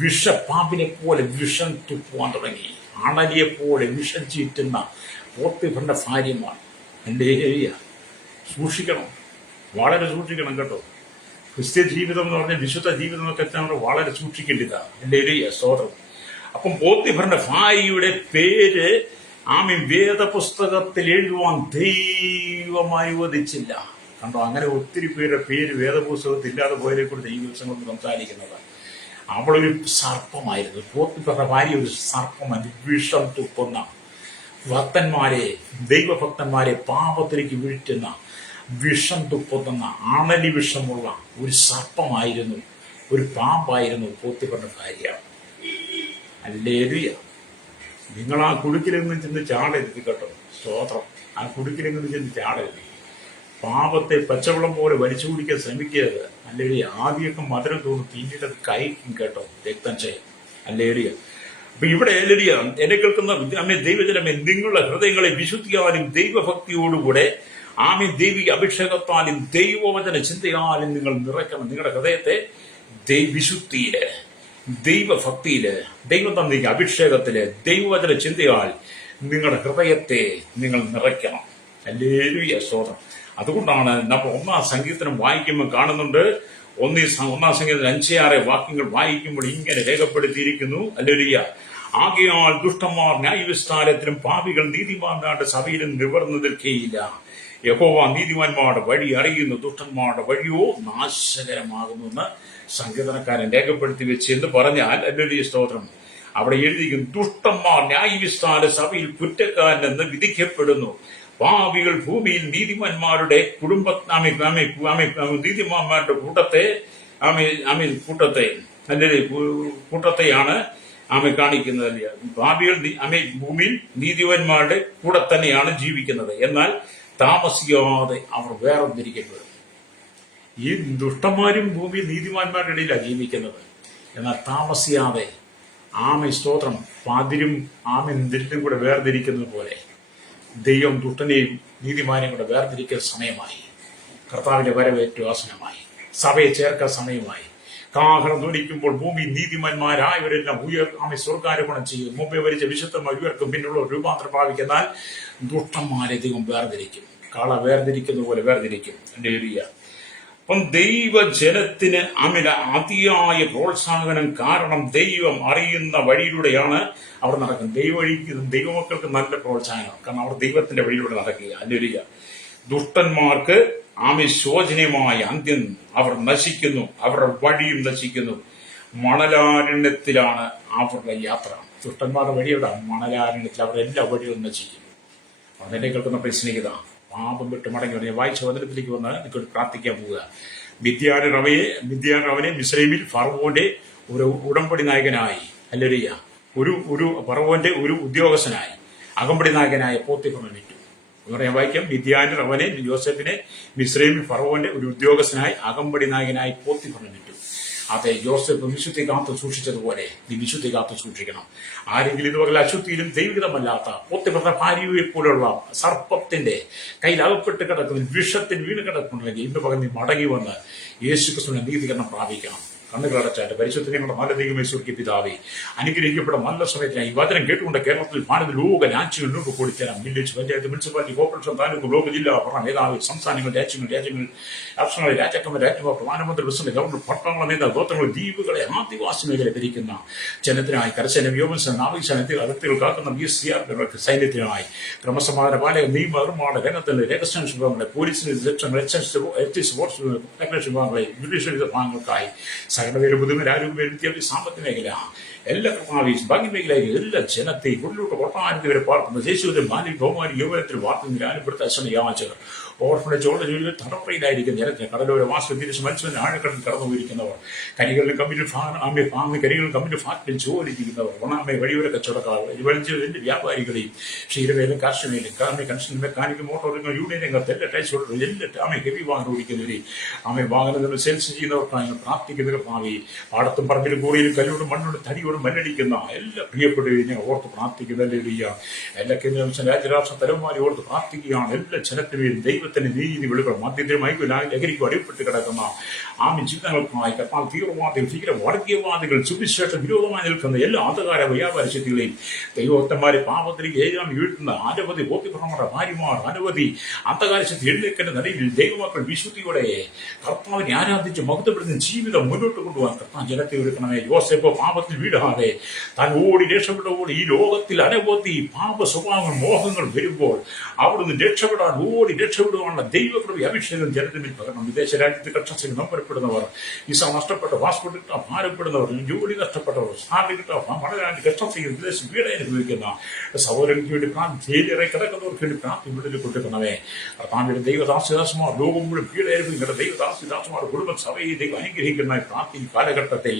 വിഷപ്പാമ്പിനെ പോലെ വിഷം തുപ്പുവാൻ തുടങ്ങി. അണലിയെ പോലെ വിഷം ചീറ്റുന്ന പോത്തിഫറിന്റെ ഭാര്യമാണ്. എൻ്റെ ഏരിയ സൂക്ഷിക്കണം, വളരെ സൂക്ഷിക്കണം കേട്ടോ. ക്രിസ്ത്യ ജീവിതം എന്ന് പറഞ്ഞാൽ, വിശുദ്ധ ജീവിതം എന്നൊക്കെ നമ്മൾ വളരെ സൂക്ഷിക്കേണ്ടതാണ്. എൻ്റെ ഏരിയ സ്തോത്രം. അപ്പം പോത്തിഫറിന്റെ ഭാര്യയുടെ പേര് വേദപുസ്തകത്തിൽ എഴുതുവാൻ ദൈവം അനുവദിച്ചില്ല. കണ്ടോ, അങ്ങനെ ഒത്തിരി പേരുടെ പേര് വേദപുസ്തകത്തിൽ ഇല്ലാതെ പോയതിനെ കുറിച്ച് ഈ ദിവസങ്ങളിൽ സംസാരിക്കുന്നത്. അവളൊരു സർപ്പമായിരുന്നു. പോത്തിഫറിന്റെ ഭാര്യ ഒരു സർപ്പമായിരുന്നു, വിഷം തുപ്പുന്ന, ഭക്തന്മാരെ, ദൈവഭക്തന്മാരെ പാപത്തിലേക്ക് വീഴ്ത്തുന്ന, വിഷം തുപ്പുന്ന, അണലി വിഷമുള്ള ഒരു സർപ്പമായിരുന്നു, ഒരു പാമ്പായിരുന്നു പോത്തിഫറിന്റെ ഭാര്യ. ഹല്ലേലൂയ. നിങ്ങൾ ആ കുടുക്കിലെങ്ങും ചെന്ന് ചാടരുത് കേട്ടോ. സ്തോത്രം. ആ കുടുക്കിലെങ്ങും ചെന്ന് ചാടരുത്. പാപത്തെ പച്ചവെള്ളം പോലെ വലിച്ചു കുടിക്കാൻ ശ്രമിക്കരുത്. അല്ലെങ്കിൽ ആദ്യമൊക്കെ മധുരം തോന്നും, പിന്നീട് അത് കഴിക്കും കേട്ടോ, രക്തം ചെയ്യും. അല്ലേലിയ. അപ്പൊ ഇവിടെ അല്ലേലിയ എന്നെ കേൾക്കുന്ന അമ്മേ ദൈവജനമേ, നിങ്ങളുടെ ഹൃദയങ്ങളെ വിശുദ്ധിയാലും ദൈവഭക്തിയോടുകൂടെ ദൈവിക അഭിഷേകത്താലും ദൈവവചന ചിന്തയാലും നിങ്ങൾ നിറയ്ക്കണം. നിങ്ങളുടെ ഹൃദയത്തെ വിശുദ്ധിയില്, ദൈവഭക്തിയില്, ദൈവം തന്ന അഭിഷേകത്തില്, ദൈവവചന ചിന്തയാൽ നിങ്ങളുടെ ഹൃദയത്തെ നിങ്ങൾ നിറയ്ക്കണം. ഹല്ലേലൂയ, സ്തോത്രം. അതുകൊണ്ടാണ് നമ്മൾ 1-ാം സങ്കീർത്തനം വായിക്കുമ്പോൾ കാണുന്നുണ്ട്, 1-ാം സങ്കീർത്തനം 5-6 വാക്യങ്ങൾ വായിക്കുമ്പോൾ ഇങ്ങനെ രേഖപ്പെടുത്തിയിരിക്കുന്നു. ഹല്ലേലൂയ. ആകയാൽ ദുഷ്ടന്മാർ ന്യായവിസ്താരത്തിലും പാപികൾ നീതിമാന്മാരുടെ സഭയിലും നിവർന്നു നിൽക്കുകയില്ല. യഹോവ നീതിമാന്മാരുടെ വഴി അറിയുന്നു, ദുഷ്ടന്മാരുടെ വഴിയോ നാശകരമാകുന്നു എന്ന് സങ്കീർത്തനക്കാരൻ രേഖപ്പെടുത്തി വെച്ച് എന്ന് പറഞ്ഞാൽ, ഹല്ലേലൂയ, സ്തോത്രം, അവിടെ എഴുതിയിരിക്കുന്നു, ദുഷ്ടന്മാർ ന്യായവിസ്താര സഭയിൽ കുറ്റക്കാരനെന്ന് വിധിക്കപ്പെടുന്നു. പാപികൾ ഭൂമിയിൽ നീതിമാന്മാരുടെ നീതിമാന്മാരുടെ കൂട്ടത്തെയാണ് കാണിക്കുന്നത്. പാപികൾ ഭൂമിയിൽ നീതിമാന്മാരുടെ കൂടെ തന്നെയാണ് ജീവിക്കുന്നത്. എന്നാൽ താമസിക്കാതെ അവർ വേർതിരിക്കപ്പെടും. ഈ ദുഷ്ടന്മാരും ഭൂമിയിൽ നീതിമാന്മാരുടെ ഇടയിലാണ് ജീവിക്കുന്നത്. എന്നാൽ താമസിയാതെ സ്തോത്രം, പാതിരും നെല്ലും കൂടെ വേർതിരിക്കുന്നത് പോലെ ദൈവം ദുഷ്ടനെയും നീതിമാനെയും കൂടെ വേർതിരിക്കുന്ന സമയമായി. കർത്താവിന്റെ വരവേറ്റു ആസനമായി. സഭയെ ചേർക്കാൻ സമയമായി. കാഹളം ധ്വനിക്കുമ്പോൾ ഭൂമി നീതിമാന്മാരായവരെല്ലാം സ്വർഗാരോപണം ചെയ്യും. മുമ്പേ ഭരിച്ച വിശുദ്ധന്മാർ ഉയർക്കും, പിന്നുള്ള രൂപാന്തരം പ്രാപിക്കുന്നാൽ ദുഷ്ടന്മാരെ ദൈവം വേർതിരിക്കും. കാള വേർതിരിക്കുന്ന പോലെ വേർതിരിക്കും. ഹല്ലേലൂയ. അപ്പം ദൈവജനത്തിന് അതിയായ പ്രോത്സാഹനം. കാരണം ദൈവം അറിയുന്ന വഴിയിലൂടെയാണ് അവർ നടക്കുന്നത്. ദൈവമക്കൾക്ക് നല്ല പ്രോത്സാഹനം, കാരണം അവർ ദൈവത്തിന്റെ വഴിയിലൂടെ നടക്കുക. ഹല്ലേലൂയ. ദുഷ്ടന്മാർക്ക് ശോചനീയമായ അന്ത്യം, അവർ നശിക്കുന്നു, അവരുടെ വഴിയും നശിക്കുന്നു. മണലാരണ്യത്തിലാണ് അവരുടെ യാത്ര. ദുഷ്ടന്മാരുടെ വഴി എവിടെ? മണലാരണ്യത്തിൽ. അവരുടെ എല്ലാ വഴിയും നശിക്കുന്നു. അതെന്നെ കേൾക്കുന്ന സ്നേഹിത, പാപം വിട്ട് മടങ്ങി വന്ന് വായിച്ച വചനത്തിലേക്ക് വന്ന് നിങ്ങൾക്ക് പ്രാർത്ഥിക്കാൻ പോവുക. മിദ്യാൻ മിസ്രൈമിൽ ഫറവോന്റെ ഒരു ഉടമ്പടി നായകനായി, ഹല്ലേലൂയ, ഒരു ഫറവോന്റെ ഒരു ഉദ്യോഗസ്ഥനായി, അകമ്പടി നായകനായ പോത്തിഫറിനെ വിറ്റു. പറയാൻ വായിക്കാം. മിദ്യാൻ അവനെ യോസേഫിനെ മിസ്രൈമിൽ ഫറവോന്റെ ഒരു ഉദ്യോഗസ്ഥനായി, അകമ്പടി നായകനായി പോത്തിഫറിനെ വിറ്റു. അതെ, യോസേഫ് വിശുദ്ധി കാത്തു സൂക്ഷിച്ചതുപോലെ നീ വിശുദ്ധി കാത്തു സൂക്ഷിക്കണം. ആരെങ്കിലും ഇതുപോലെ അശുദ്ധിയിലും ദൈവികമല്ലാത്ത പോത്തിഫറിന്റെ ഭാര്യയെ പോലുള്ള സർപ്പത്തിന്റെ കയ്യിൽ അകപ്പെട്ട് കിടക്കുന്ന വിഷത്തിൽ വീണ് കിടക്കുന്നുണ്ടെങ്കിൽ ഇന്ന് പകൽ നീ മടങ്ങി വന്ന് യേശുക്രിസ്തുവിന്റെ നീതീകരണം പ്രാപിക്കണം. കണ്ണുകളടച്ചായിട്ട് പരിശുദ്ധങ്ങളുടെ നല്ല ദൈവമേ, സ്വർഗ്ഗീയ പിതാവേ, അനുഗ്രഹിക്കപ്പെട്ട നല്ല സമയത്തിനായി ഈ വചനം കേട്ടുകൊണ്ട് കേരളത്തിൽ ഭാരത ലോക രാജ്യങ്ങളിലേക്ക് കൂടിച്ചേരാം. Village, panchayat, municipality, corporation, taluk, block, ജില്ലാ, മേധാവി, സംസ്ഥാനങ്ങൾ, രാഷ്ട്രങ്ങൾ, രാജാക്കന്മാർ, രാജ്യങ്ങൾ, പ്രധാനമന്ത്രി, പ്രസിഡന്റ്, ഗവർണർ, പട്ടണങ്ങൾ, നേതാവ്, ഗോത്രങ്ങൾ, ദ്വീപുകളെ, ആദിവാസി മേഖല ഭരിക്കുന്ന ജനത്തിനായി, കരസേന, വ്യോമസേന, നാവികസേന അതിർത്തികൾ കാക്കുന്ന BSCR സൈന്യത്തിനായി, ക്രമസമാധാന പാലക, നിയമ നിർമ്മാണ രംഗത്തിന്റെ രഹസ്യാന്വേഷണ വിഭാഗങ്ങളെ, പോലീസിന്റെ വിഭാഗങ്ങളെ, ജുഡീഷ്യൽ വിഭാഗങ്ങൾക്കായി, സകലവേലും പുതുമ, രാജ്യവേലും, വിദ്യാഭ്യാസ, സാമ്പത്തിക മേഖല, എല്ലാ കർത്താവീസ് ഭാഗ്യ മേഖലയിൽ എല്ലാ ജനത്തെയും ഉള്ളിലോട്ട് ഒട്ടാനത്തി വരെ പാർക്കുന്ന ദേശീയത്തിൽ മാലിന്യ ബഹുമാനി യൗവനത്തിൽ വാർത്ത അനുപ്പെടുത്ത യാചകർ, ഓർഫനേജ് ജോലിയിൽ തടപ്പറയിലായിരിക്കുന്ന ജനത്തെ, കടലോര വാസം തിരിച്ച് മത്സ്യത്തിന് ആഴക്കടലിൽ കടന്നുപോയിരിക്കുന്നവർ, കരികളിലും കമ്പിലും കരികളും കമ്പിലും ഫാക്ടറിയിൽ ജോലി ചെയ്യുന്നവർ, ഒന്നാമെ വഴിയോര കച്ചവടക്കാർ, വലിയ വ്യാപാരികളെയും, ക്ഷീരവേലും കാർഷികയിലും കൺസ്ട്രക്ഷൻ, മെക്കാനിക്കൽ, മോട്ടോർ രംഗം, യൂണിയൻ രംഗത്ത് എല്ലാ ടൈസ് എല്ലാ ഹെവി വാഹനം ഓടിക്കുന്നവരെയും വാഹനങ്ങൾ സെയിൽസ് ചെയ്യുന്നവർക്കായി പ്രാർത്ഥിക്കുന്നവർ, പാടത്തും പറമ്പിലും കൂറിയിലും കല്ലോടും മണ്ണോടും തടിയോടും മല്ലടിക്കുന്ന എല്ലാ പ്രിയപ്പെടുകയും ഓർത്ത് പ്രാർത്ഥിക്കുന്ന എല്ലാ കേന്ദ്ര രാജ്യരാഷ്ട്ര തലവന്മാരെ ഓർത്ത് പ്രാർത്ഥിക്കുകയാണ്. എല്ലാ ജനത്തിനും ദൈവത്തിന്റെ നീതി വെളിപ്പെടും. മദ്യത്തിനും ലഹരിക്കും അടിപ്പെട്ട് കിടക്കുന്ന ജീവിതങ്ങൾക്കായി കർത്താവ് തീവ്രവാദികൾ, വർഗീയവാദികൾ, സുവിശേഷ വിരോധമായി നിൽക്കുന്ന എല്ലാ അന്ധകാര വ്യാപാര ശക്തികളെയും, ദൈവഭക്തന്മാരെ പാപത്തിലേക്ക് ഏകാമി വീഴ്ത്തുന്ന അനവധി പോത്തിഫറിന്റെ ഭാര്യമാർ, അനവധി അന്ധകാര ശക്തി എഴുന്നേൽക്കേണ്ട നിലയിൽ ദൈവമക്കൾ വിശുദ്ധിയോടെ കർത്താവിനെ ആരാധിച്ച് മഹത്വപ്പെടുന്ന ജീവിതം മുന്നോട്ട് കൊണ്ടുപോകാൻ കർത്താവ് ജനത്തെ ഒരുക്കണമേ. യോസേഫ് പാപത്തിൽ വീട് ഇല്ലാതെ താൻ ഓടി രക്ഷപ്പെടുമ്പോൾ ഈ ലോകത്തിൽ അനവധി പാപ സ്വഭാവങ്ങൾ മോഹങ്ങൾ വരുമ്പോൾ അവിടുന്ന് രക്ഷപ്പെടുവാനുള്ള ദൈവകൃപ അഭിഷേകം ജനത്തിൽ പകരണം. വിദേശ രാജ്യത്ത് കഷ്ടത്തിൽ നമ്പരപ്പെടുന്നവർ, വിസ നഷ്ടപ്പെട്ട പാസ്പോർട്ട് കിട്ടാൻ ഭാരപ്പെടുന്നവർ, ജോലി നഷ്ടപ്പെട്ടവർ, സാലറി കിട്ടാൻ വളരെ കഷ്ടത്തിൽ വിദേശ പീഡ അനുഭവിക്കുന്ന സഹോദരങ്ങൾക്ക് വേണ്ടി ജയിലേറെ കിടക്കുന്നവർക്ക് വേണ്ടി പ്രാർത്ഥന വിടുതൽ കൊടുക്കണമേ. കർത്താവിന്റെ ദൈവദാസിദാസന്മാർ ലോകം മുഴുവൻ പീഡ അനുഭവിക്കുന്ന ദൈവദാസിദാസന്മാർ കുടുംബ സഭയെ ദൈവം അനുഗ്രഹിക്കുന്ന പ്രാർത്ഥന കാലഘട്ടത്തിൽ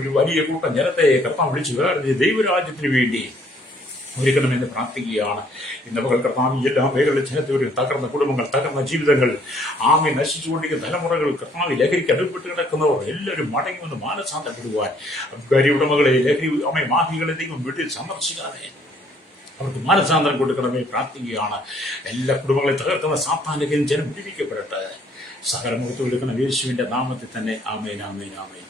ഒരു വലിയ കൂട്ടം ജനത്തെ കർത്താവ് വിളിച്ചു വേറെ ദൈവരാജ്യത്തിന് വേണ്ടി ഒരുക്കണമെന്ന് പ്രാർത്ഥിക്കുകയാണ്. ഇന്ന് പകൽ കർത്താവ് എല്ലാ മേഖലകളിൽ ജനത്തെ തകർന്ന കുടുംബങ്ങൾ, തകർന്ന ജീവിതങ്ങൾ, ആമെ നശിച്ചുകൊണ്ടിരിക്കുന്ന തലമുറകൾ, കർത്താവ് ലഹരിക്ക് അടിപ്പെട്ട് കിടക്കുന്നവർ എല്ലാവരും മടങ്ങി വന്ന് മാനസാന്തരപ്പെടുവാൻ, അബ്കാരി ഉടമകളെ, ലഹരി മാഫികളെ ദൈവം വീട്ടിൽ സന്ദർശിക്കാതെ അവർക്ക് മാനസാന്തരം കൊടുക്കണമേ പ്രാർത്ഥിക്കുകയാണ്. എല്ലാ കുടുംബങ്ങളെ തകർക്കുന്ന സാത്താനികയും ജനം വിടിവിക്കപ്പെടട്ടെ. സകലമുഖത്ത് കൊടുക്കുന്ന യേശുവിന്റെ നാമത്തിൽ തന്നെ ആമേൻ, ആമേൻ, ആമേൻ.